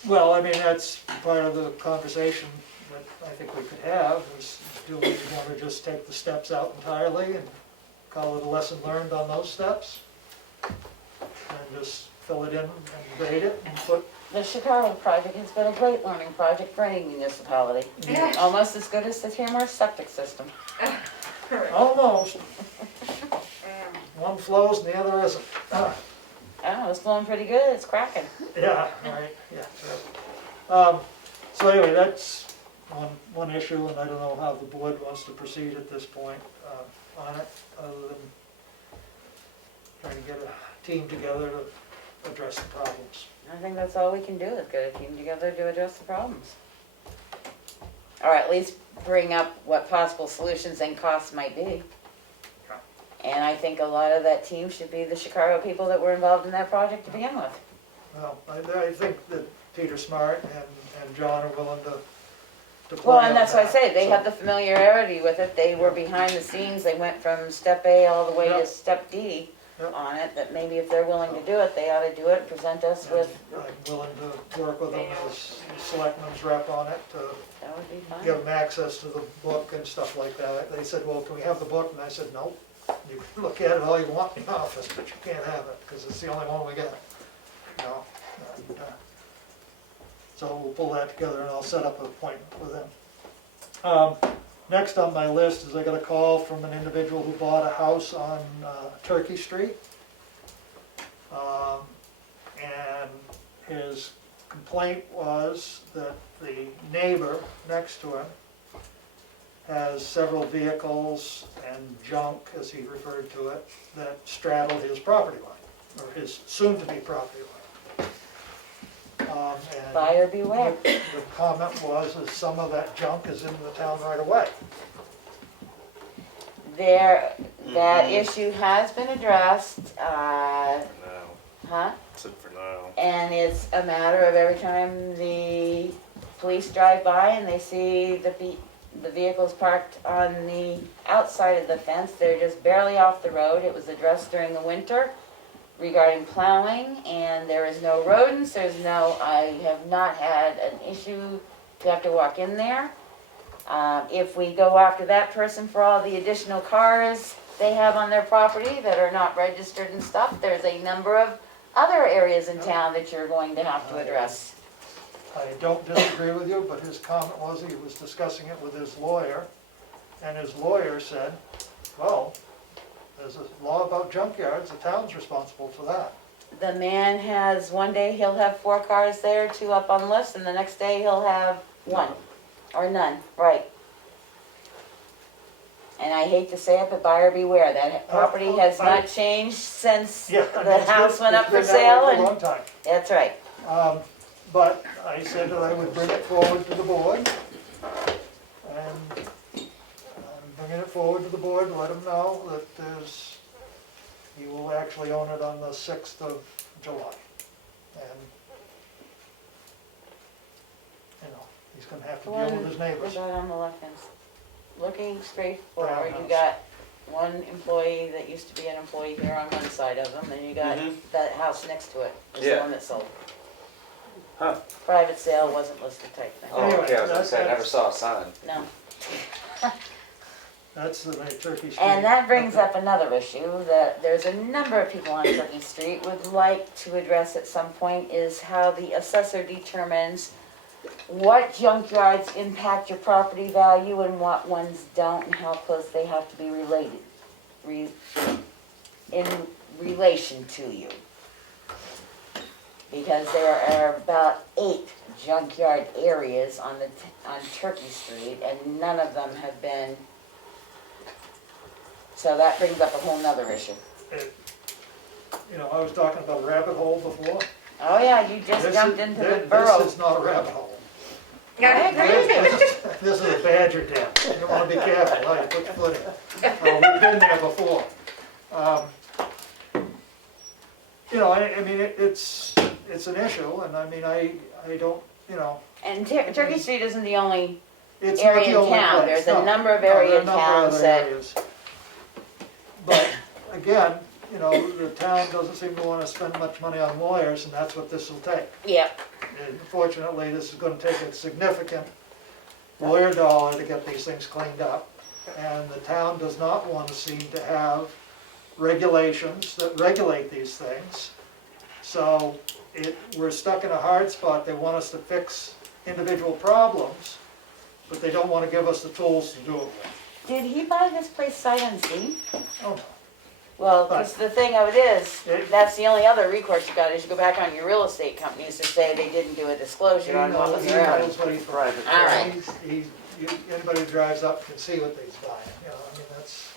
well, I mean, that's part of the conversation that I think we could have, is do we want to just take the steps out entirely and call it a lesson learned on those steps? And just fill it in and grade it and put, The Chicago project has been a great learning project for any municipality. Almost as good as the Tamworth septic system. almost. One flows and the other isn't. Oh, it's flowing pretty good, it's cracking. Yeah, right, yeah. So anyway, that's one issue, and I don't know how the board wants to proceed at this point on it, other than trying to get a team together to address the problems. I think that's all we can do, is get a team together to address the problems. Or at least bring up what possible solutions and costs might be. And I think a lot of that team should be the Chicago people that were involved in that project to begin with. Well, I think that Peter Smart and John are willing to play Well, on and that's why I that, say, they so- have the familiarity with it, they were behind the scenes, they went from step A all the way to Yep. step D Yep. on it, that maybe if they're willing to do it, they ought to do it, present us with, I'm willing to work with them as selectmen's rep on it, to that would be fine. give them access to the book and stuff like that. They said, well, can we have the book? And I said, no, you can look at it all you want in the office, but you can't have it, because it's the only one we got. No. And, so we'll pull that together and I'll set up an appointment with them. Next on my list is I got a call from an individual who bought a house on Turkey Street. And his complaint was that the neighbor next to him has several vehicles and junk, as he referred to it, that straddle his property line, or his soon-to-be property line. And Buyer beware. the comment was, is some of that junk is in the town right away. That issue has been addressed, For now. huh? Said for now. And it's a matter of every time the police drive by and they see the vehicles parked on the outside of the fence, they're just barely off the road. It was addressed during the winter regarding plowing, and there is no rodents, I have not had an issue to have to walk in there. If we go after that person for all the additional cars they have on their property that are not registered and stuff, there's a number of other areas in town that you're going to have to address. I don't disagree with you, but his comment was he was discussing it with his lawyer, and his lawyer said, well, there's a law about junkyards, the town's responsible for that. The man has, one day he'll have 4 cars there, 2 up on the list, and the next day he'll have 1, or none, right. And I hate to say it, but buyer beware, that property has not changed since Yeah, I mean, the it's been- house went up for it's been that sale, way for a and long time. that's right. But I said that I would bring it forward to the board, and I'm bringing it forward to the board, let them know that he will actually own it on the 6th of July. And, he's gonna have to deal with his neighbors. Right on the left hand, looking straight forward, Brown you house. got one employee that used to be an employee here on one side of them, and you got that house next to it, is the Yeah. one that sold. Huh. Private sale wasn't listed type thing. Oh, okay, I was gonna say, I never saw a sign. No. That's the Turkey Street. And that brings up another issue that there's a number of people on Turkey Street would like to address at some point, is how the assessor determines what junkyards impact your property value and what ones don't, and how close they have to be related, in relation to you. Because there are about 8 junkyard areas on Turkey Street, and none of them have been. So that brings up a whole nother issue. I was talking about a rabbit hole before. Oh yeah, you just jumped into the burrow. This is not a rabbit hole. I agree with you. This is a badger den. You want to be careful, how you put your foot in. We've been there before. I mean, it's an issue, and I mean, I don't, And Turkey Street isn't the only it's not area the in only town. place. There's a No. number of No, there are area a in number of towns other that, areas. But again, the town doesn't seem to want to spend much money on lawyers, and that's what this will take. yep, And unfortunately, this is going to take a significant lawyer dollar to get these things cleaned up. And the town does not want to seem to have regulations that regulate these things So we're stuck in a hard spot. They want us to fix individual problems, but they don't want to give us the tools to do it with. Did he buy this place sight unseen? Oh, no. Well, because the thing of it is, that's the only other recourse you got, is you go back on your real estate companies to say they didn't do a disclosure on what was He their own. knows what he's buying. Private. All right. Anybody who drives up can see what he's buying, you know, I mean, that's.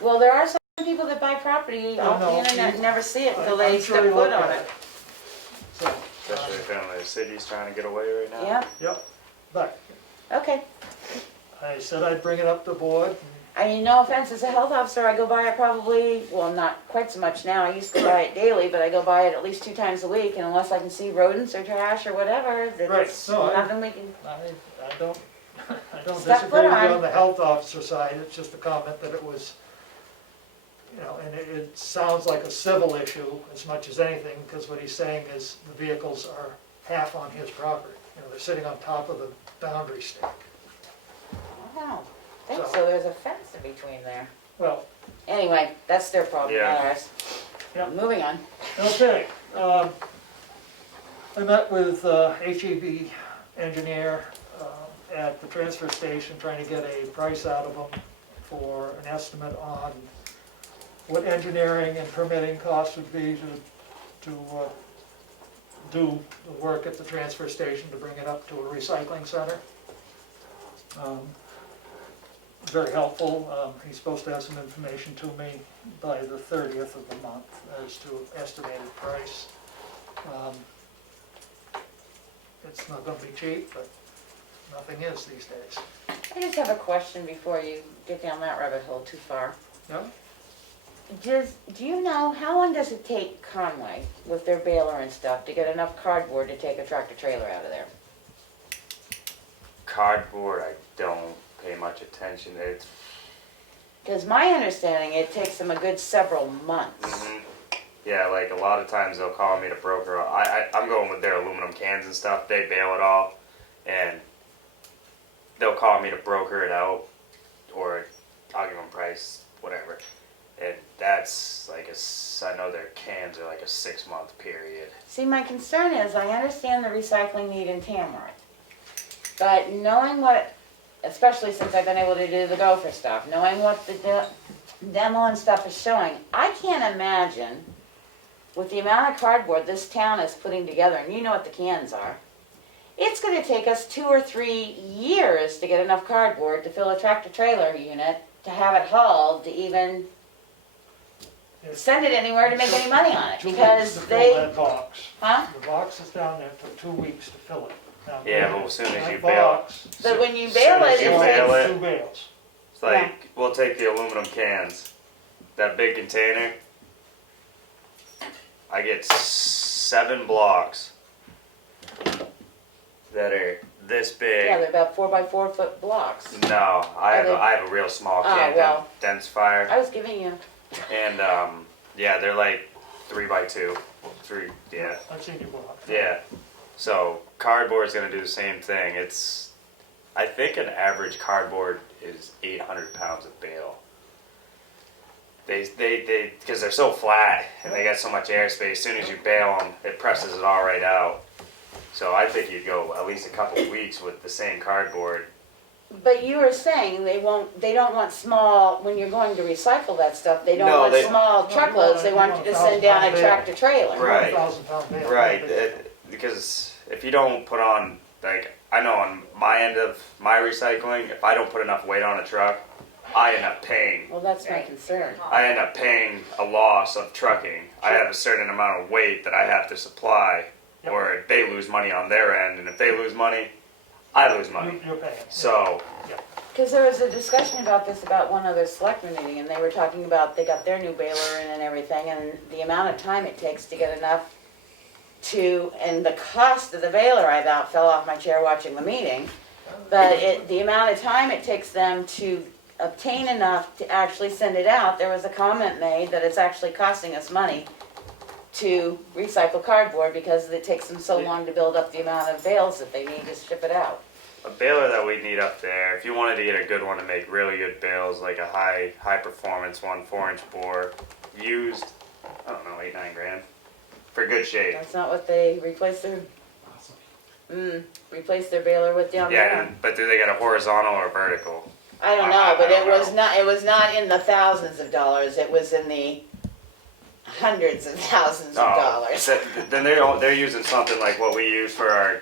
Well, there are some people that buy property off no, the internet and never see it until I'm they sure step he foot looked on at it. So, Especially if the city's trying to get away right now. Yeah, yep, but okay. I said I'd bring it up to board. I mean, no offense, as a health officer, I go by it probably, well, not quite so much now, I used to go by it daily, but I go by it at least 2 times a week, and unless I can see rodents or trash or whatever, Right, there's no, nothing we can, I don't, I don't Step disagree foot with you on. on the health officer side, it's just a comment that it was, you know, and it sounds like a civil issue as much as anything, because what he's saying is the vehicles are half on his property. You know, they're sitting on top of the boundary stake. I don't know. I think so, there's a fence in between there. Well, Anyway, that's their problem, Yeah. not ours. Yep. Moving on. okay, I met with HEB engineer at the transfer station, trying to get a price out of them for an estimate on what engineering and permitting costs would be to do the work at the transfer station to bring it up to a recycling center. Very helpful. He's supposed to have some information to me by the 30th of the month as to estimated price. It's not going to be cheap, but nothing is these days. I just have a question before you get down that rabbit hole too far. Yeah? Do you know, how long does it take Conway with their baler and stuff to get enough cardboard to take a tractor trailer out of there? Cardboard, I don't pay much attention. It's Because my understanding, it takes them a good several months. yeah, like a lot of times they'll call me to broker. I'm going with their aluminum cans and stuff. They bail it all, and they'll call me to broker it out, or I'll give them price, whatever. And that's like I know their cans are like a 6-month period. See, my concern is, I understand the recycling need in Tamworth, but knowing what, especially since I've been able to do the gopher stuff, knowing what the demo and stuff is showing, I can't imagine, with the amount of cardboard this town is putting together, and you know what the cans are, it's going to take us 2 or 3 years to get enough cardboard to fill a tractor trailer unit, to have it hauled, to even send it anywhere to make any money on it, 2 weeks because to fill they, that box. huh? The box is down there, it took 2 weeks to fill it. Now, Yeah, but as soon as that you bail, box, But when you as bail soon as it, you it bail takes, it, 2 bales. it's like we'll take the aluminum cans, that big container. I get 7 blocks that are this big. yeah, they're about 4 by 4 foot blocks. No, I Are they- have a real small Oh, can well. densifier, I was giving you, and yeah, they're like 3 by 2, 3, yeah, I've seen your box. yeah. So cardboard's gonna do the same thing. I think an average cardboard is 800 pounds of bale. They because they're so flat and they got so much airspace. As soon as you bail them, it presses it all right out. So I think you'd go at least a couple of weeks with the same cardboard. but you were saying they don't want small, when you're going to recycle that stuff, they don't No, want they- small truckloads, they want you to send down a 1,000-pound tractor trailer. Right. 1,000-pound bale. Right, because if you don't put on, like, I know on my end of my recycling, if I don't put enough weight on a truck, I end up paying. Well, that's my concern. I end up paying a loss of trucking. I have a certain amount of weight that I have to supply, Yep. or they lose money on their end, and if they lose money, I lose money. You're paying. So, Because there was a discussion about this about one other selectmen meeting, and they were talking about, they got their new baler in and everything, and the amount of time it takes to get enough to, and the cost of the baler, I about fell off my chair watching the meeting, but the amount of time it takes them to obtain enough to actually send it out, there was a comment made that it's actually costing us money to recycle cardboard because it takes them so long to build up the amount of bales that they need to ship it out. a baler that we need up there, if you wanted to get a good one to make really good bales, like a high performance one, 4-inch bore, used, I don't know, 8-9 grand. for good shape. That's not what they replaced their, replaced their baler with down Yeah, there. but do they got a horizontal or vertical? I don't I know, but don't it was know. not, it was not in the thousands of dollars, it was in the hundreds of thousands of dollars. Then they're using something like what we use for our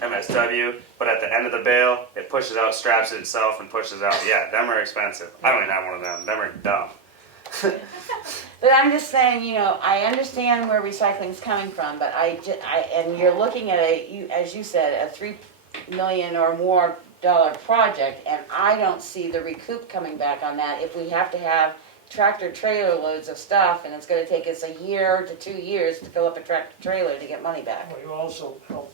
MSW, but at the end of the bale, it pushes out, straps it itself, and pushes out. Yeah, them are expensive. I don't even have one of them. Them are dumb. But I'm just saying, you know, I understand where recycling's coming from, but and you're looking at as you said, a $3 million or more project, and I don't see the recoup coming back on that if we have to have tractor trailer loads of stuff, and it's gonna take us a year to 2 years to fill up a tractor trailer to get money back. Well, you also help,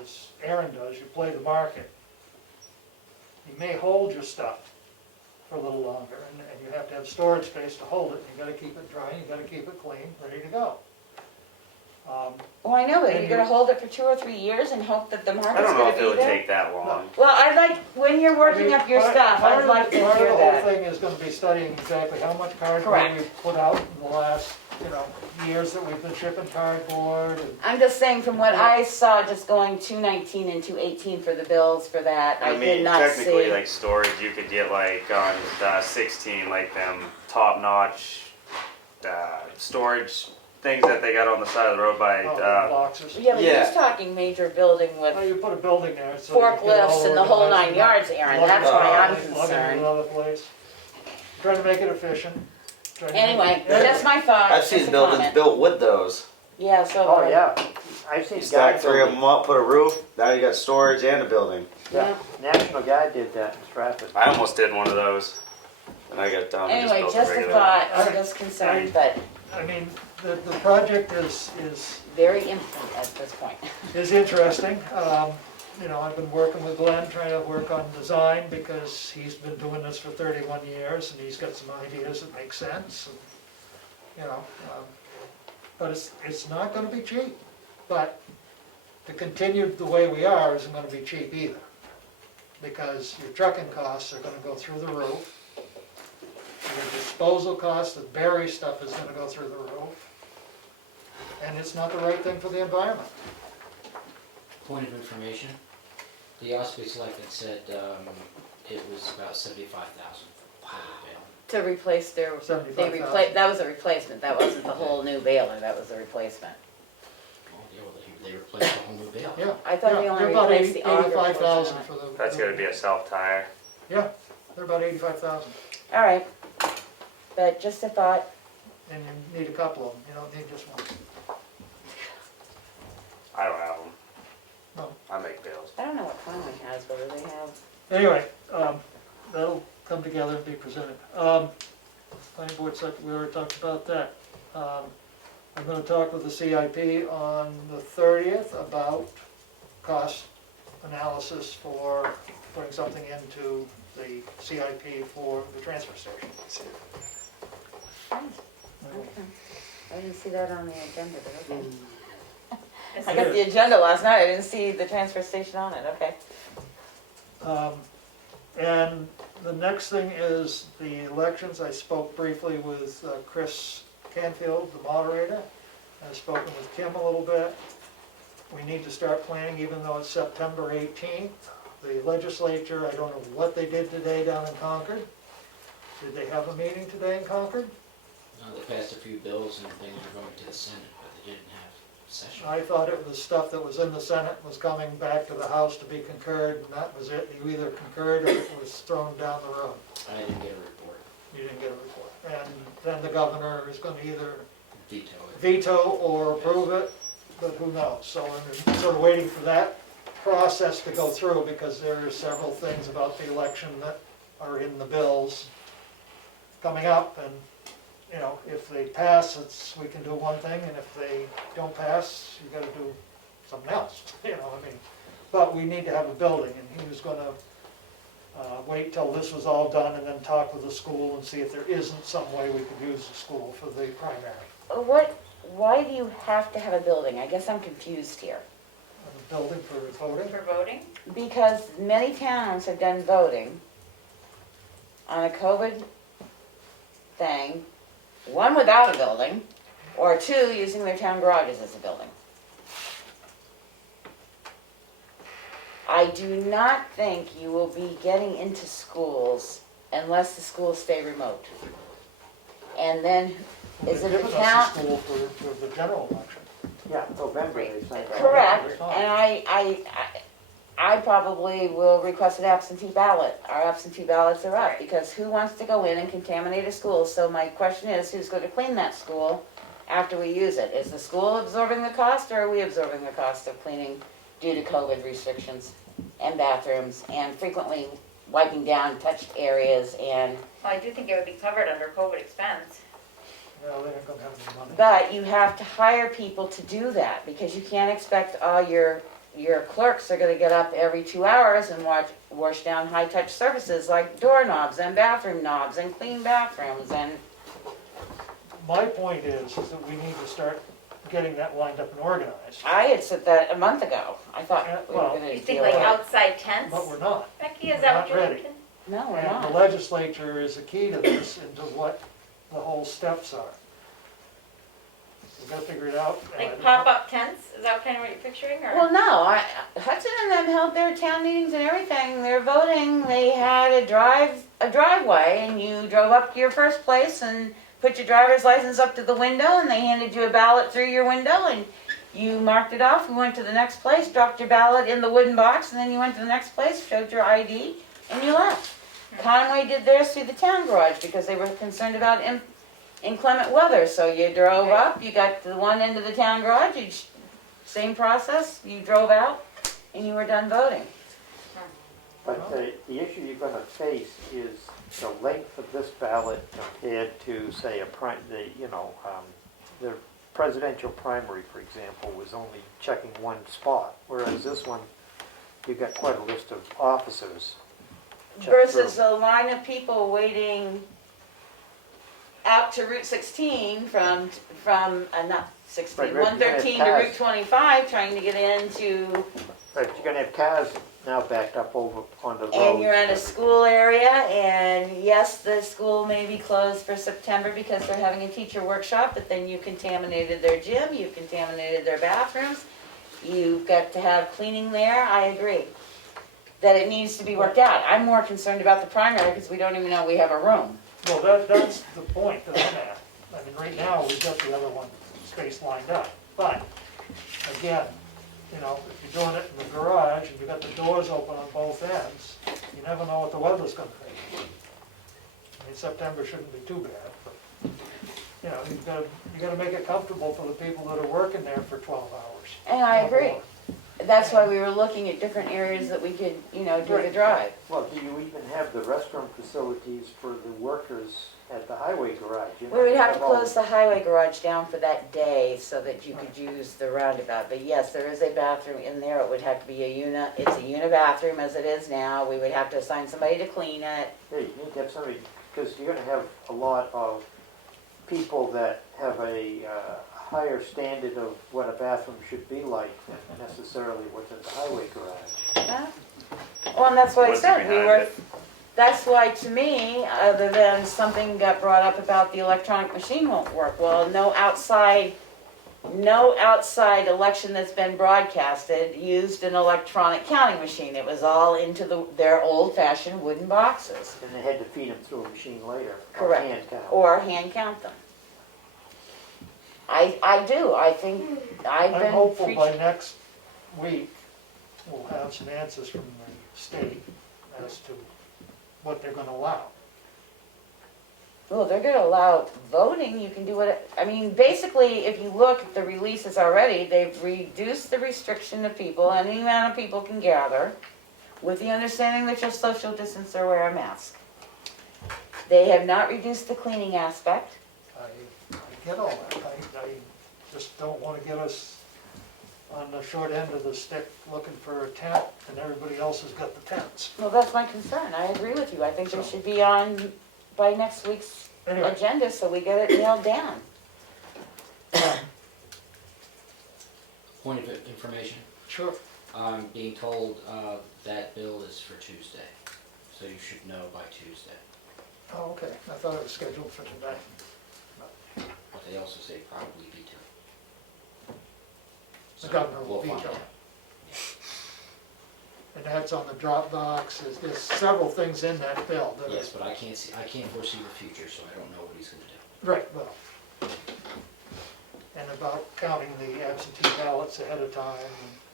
as Aaron does, you play the market. You may hold your stuff for a little longer, and you have to have storage space to hold it. You gotta keep it dry, you gotta keep it clean, ready to go. Well, I know, but And you're gonna you- hold it for 2 or 3 years and hope that the I market's don't know gonna if it be would there? take that long. Well, I'd like, when you're working up your stuff, I'd like to hear Part of the that. whole thing is gonna be studying exactly how much cardboard Correct. we've put out in the last, years that we've been shipping cardboard. And I'm just saying, from what I saw, just going 219 and 218 for the bills for that, I did mean, not technically, see. like storage, you could get like on 16, like them top-notch storage things that they got on the side of the road by. boxes. Yeah, but Yeah. he's talking major building with Well, you put a building there so you can get it all forklifts and the whole organized 9 yards, Aaron, that's lug it why I'm lug it in concerned. another place. Trying to make it efficient. Trying to make Anyway, it- that's my thought. I've seen just a buildings comment. built with those. Yeah, so. Oh, yeah, I've seen You stack guys, 3 of them up, put a roof, now you got storage and a building. Yeah. National Guard did that in Stratford. I almost did one of those, and I got done. and Anyway, built just a regular thought, one. I'm just concerned, but I mean, the project is very infant at this point. interesting. I've been working with Glenn, trying to work on design, because he's been doing this for 31 years, and he's got some ideas that make sense. And, but it's not gonna be cheap. But to continue the way we are isn't gonna be cheap either, because your trucking costs are gonna go through the roof. Your disposal cost of bury stuff is gonna go through the roof. And it's not the right thing for the environment. Point of information, the Osprey Selectmen said it was about 75,000 for the bail. To replace their, they 75,000. replaced, that was a replacement, that wasn't the whole new baler, that was the replacement. Oh, yeah, well, they replaced the whole new bail. Yeah. I thought they Yeah, only they're about replaced the auger portion 85,000 of it. for the. That's gonna be a self-tire. Yeah, they're about 85,000, All right, but just a thought, and you need a couple of them, you don't need just one. I don't have them. No. I make bales. I don't know what Conway has, whether they have, Anyway, that'll come together and be presented. Planning board secretary, we already talked about that. I'm gonna talk with the CIP on the 30th about cost analysis for putting something into the CIP for the transfer station. I didn't see that on the agenda, but okay. I got the agenda last night, I didn't see the transfer station on it, okay. And the next thing is the elections. I spoke briefly with Chris Canfield, the moderator. I've spoken with Kim a little bit. We need to start planning, even though it's September 18th. The legislature, I don't know what they did today down in Concord. Did they have a meeting today in Concord? They passed a few bills and things are going to the Senate, but they didn't have session. I thought it was stuff that was in the Senate was coming back to the House to be concurred, and that was it. You either concurred or it was thrown down the road. I didn't get a report. You didn't get a report. And then the governor is going to either Veto it. veto or approve it, but who knows? So I'm sort of waiting for that process to go through, because there are several things about the election that are in the bills coming up, and if they pass, we can do one thing, and if they don't pass, you gotta do something else, But we need to have a building, and he was gonna wait till this was all done and then talk with the school and see if there isn't some way we could use the school for the primary. Why do you have to have a building? I guess I'm confused here. A building for voting. For voting? Because many towns have done voting on a COVID thing, one without a building, Or two, using their town garages as a building. I do not think you will be getting into schools unless the schools stay remote. And then, is it They've the given us town? a school for the general election. Yeah, November, they signed. Correct, and I probably will request an absentee ballot. Our absentee ballots are up, because who wants to go in and contaminate a school? So my question is, who's gonna clean that school after we use it? Is the school absorbing the cost, or are we absorbing the cost of cleaning due to COVID restrictions and bathrooms and frequently wiping down touched areas and, Well, I do think it would be covered under COVID expense. Well, they ain't gonna have any money. but you have to hire people to do that, because you can't expect all your clerks are gonna get up every 2 hours and wash down high-touch surfaces like doorknobs and bathroom knobs and clean bathrooms and, My point is that we need to start getting that lined up and organized, I had said that a month ago. I thought we were Well, gonna You think deal like with it. outside tents? but we're not. Becky, is we're that not what you're ready. thinking? No, we're And the not. legislature is the key to this and to what the whole steps are. We've gotta figure it out. and I Like don't know- pop-up tents? Is that kind of what you're picturing, or? Well, no, Hudson and them held their town meetings and everything. They're voting. They had a driveway, and you drove up to your first place and put your driver's license up to the window, and they handed you a ballot through your window, and you marked it off. You went to the next place, dropped your ballot in the wooden box, and then you went to the next place, showed your ID, and you left. Conway did theirs through the town garage because they were concerned about inclement weather. So you drove up, you got to the one end of the town garage, same process, you drove out, and you were done voting. But the issue you're gonna face is the length of this ballot compared to, say, the presidential primary, for example, was only checking one spot, whereas this one, you've got quite a list of officers. check Versus through. a line of people waiting out to Route 16 from not 16, Right, right, 113 yeah, to cars. Route 25, trying to get into, Right, you're gonna have cars now backed up over on the road. and you're in a school area, and yes, the school may be closed for September because they're having a teacher workshop, but then you contaminated their gym, you contaminated their bathrooms, you've got to have cleaning there, I agree. That it needs to be worked out. I'm more concerned about the primary because we don't even know we have a room. Well, that's the point that I'm at. I mean, right now, we've got the other one space lined up, but, again, you know, if you're doing it in the garage and you've got the doors open on both ends, you never know what the weather's gonna be. I mean, September shouldn't be too bad, but, you know, you gotta make it comfortable for the people that are working there for 12 hours. And I or agree. more. That's why we were looking at different areas that we could, do the Right. drive. Well, do you even have the restroom facilities for the workers at the highway garage? You're We not would gonna have to all- close the highway garage down for that day so that you could use the roundabout. But yes, there is a bathroom in there. It would have to be it's a unit bathroom as it is now. We would have to assign somebody to clean it. Yeah, you need to have somebody, because you're gonna have a lot of people that have a higher standard of what a bathroom should be like than necessarily what's at the highway garage. Yeah. Well, and that's what I What's said. behind it? That's why, to me, other than something got brought up about the electronic machine won't work. Well, no outside election that's been broadcasted used an electronic counting machine. It was all into their old-fashioned wooden boxes. And they had to feed them through a machine later. Correct. Or hand count. Or hand count them. I do. I think I've I'm been hopeful by preaching. next week, we'll have some answers from the state as to what they're gonna allow. Well, they're gonna allow voting, you can do what, basically, if you look at the releases already, they've reduced the restriction of people, any amount of people can gather, with the understanding that you'll social distance or wear a mask. They have not reduced the cleaning aspect. I get all that. I just don't wanna get us on the short end of the stick looking for a tent and everybody else has got the tents. Well, that's my concern, I agree with you, I think they should be on by next week's Anyway, agenda, so we get it nailed down. Point of information, sure. I'm being told that bill is for Tuesday, so you should know by Tuesday. Oh, okay. I thought it was scheduled for today. Okay. they also say probably veto. The governor will We'll find veto. out. And that's on the Dropbox. There's several things in that bill that are. Yes, but I can't foresee the future, so I don't know what he's gonna do. Right, well. And about counting the absentee ballots ahead of time,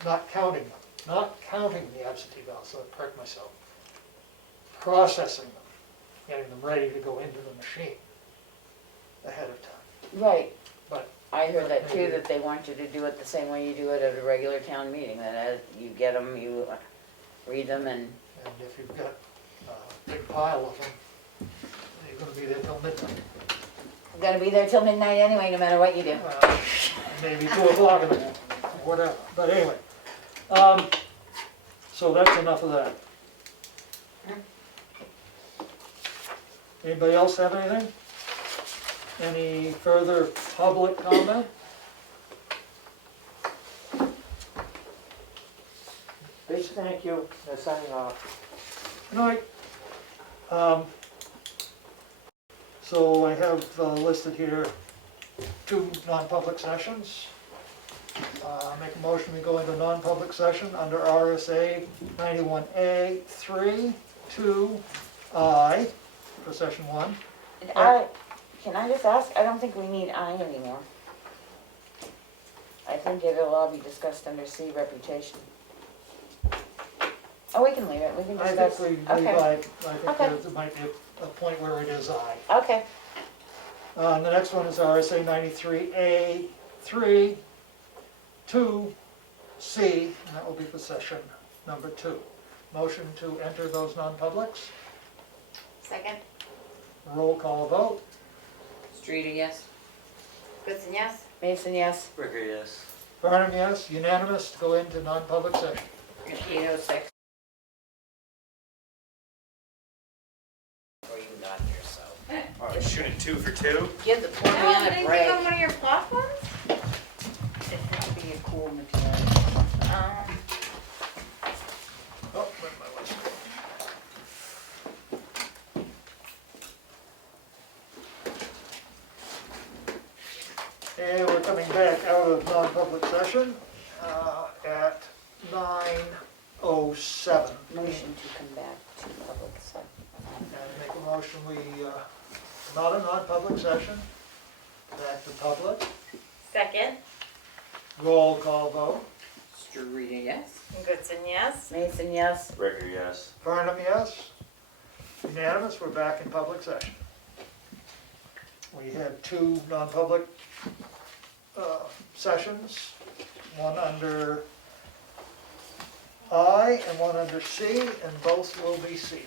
not counting them, not counting the absentee ballots, so I correct myself. Processing them, getting them ready to go into the machine ahead of time. Right. But I heard that too, maybe- that they want you to do it the same way you do it at a regular town meeting, that as you get them, you read them and, And if you've got a big pile of them, you're gonna be there till midnight. you gotta be there till midnight anyway, no matter what you do. Maybe 2 o'clock in the morning, whatever, but anyway. So that's enough of that. Anybody else have anything? Any further public comment? Big thank you, they're signing off. Good night. So I have listed here 2 non-public sessions. Make a motion, we go into non-public session under RSA 91A 3, 2I for session 1. And can I just ask, I don't think we need I anymore. I think it'll all be discussed under C, reputation. Oh, we can leave it, we can I discuss. think we leave Okay. I think Okay. there might be a point where it is I. Okay, The next one is RSA 93A 3, 2C, and that will be for session number 2. Motion to enter those non-publics. Second, Roll call vote. Streeter, yes? Goodson, yes? Mason, yes. Ricker, yes. Barnum, yes. Unanimous to go into non-public session. At 8:06. Before you even got here, so. Oh, you're shooting 2 for 2? Give the poor Oh, man you a didn't break. give him one of your cloth ones? It would be a cool material. Oh, where'd my list go? And we're coming back out of non-public session at 9:07. Motion to come back to public session. And make a motion, we come out of non-public session, back to public, Second, roll call vote. Streeter, yes? Goodson, yes? Mason, yes. Ricker, yes. Barnum, yes. Unanimous, we're back in public session. We had 2 non-public sessions, one under I and one under C, and both will be sealed.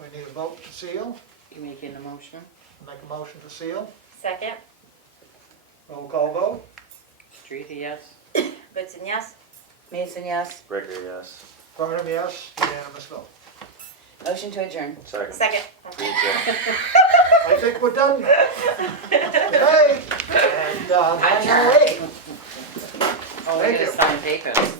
We need a vote to seal, You making the motion? make a motion to seal, Second, roll call vote. Streeter, yes? Goodson, yes? Mason, yes. Ricker, yes. Barnum, yes, unanimous vote. Motion to adjourn. Second. Second. Pizza. I think we're done now. Okay, and 9:08. Oh, Thank we you. gotta sign papers.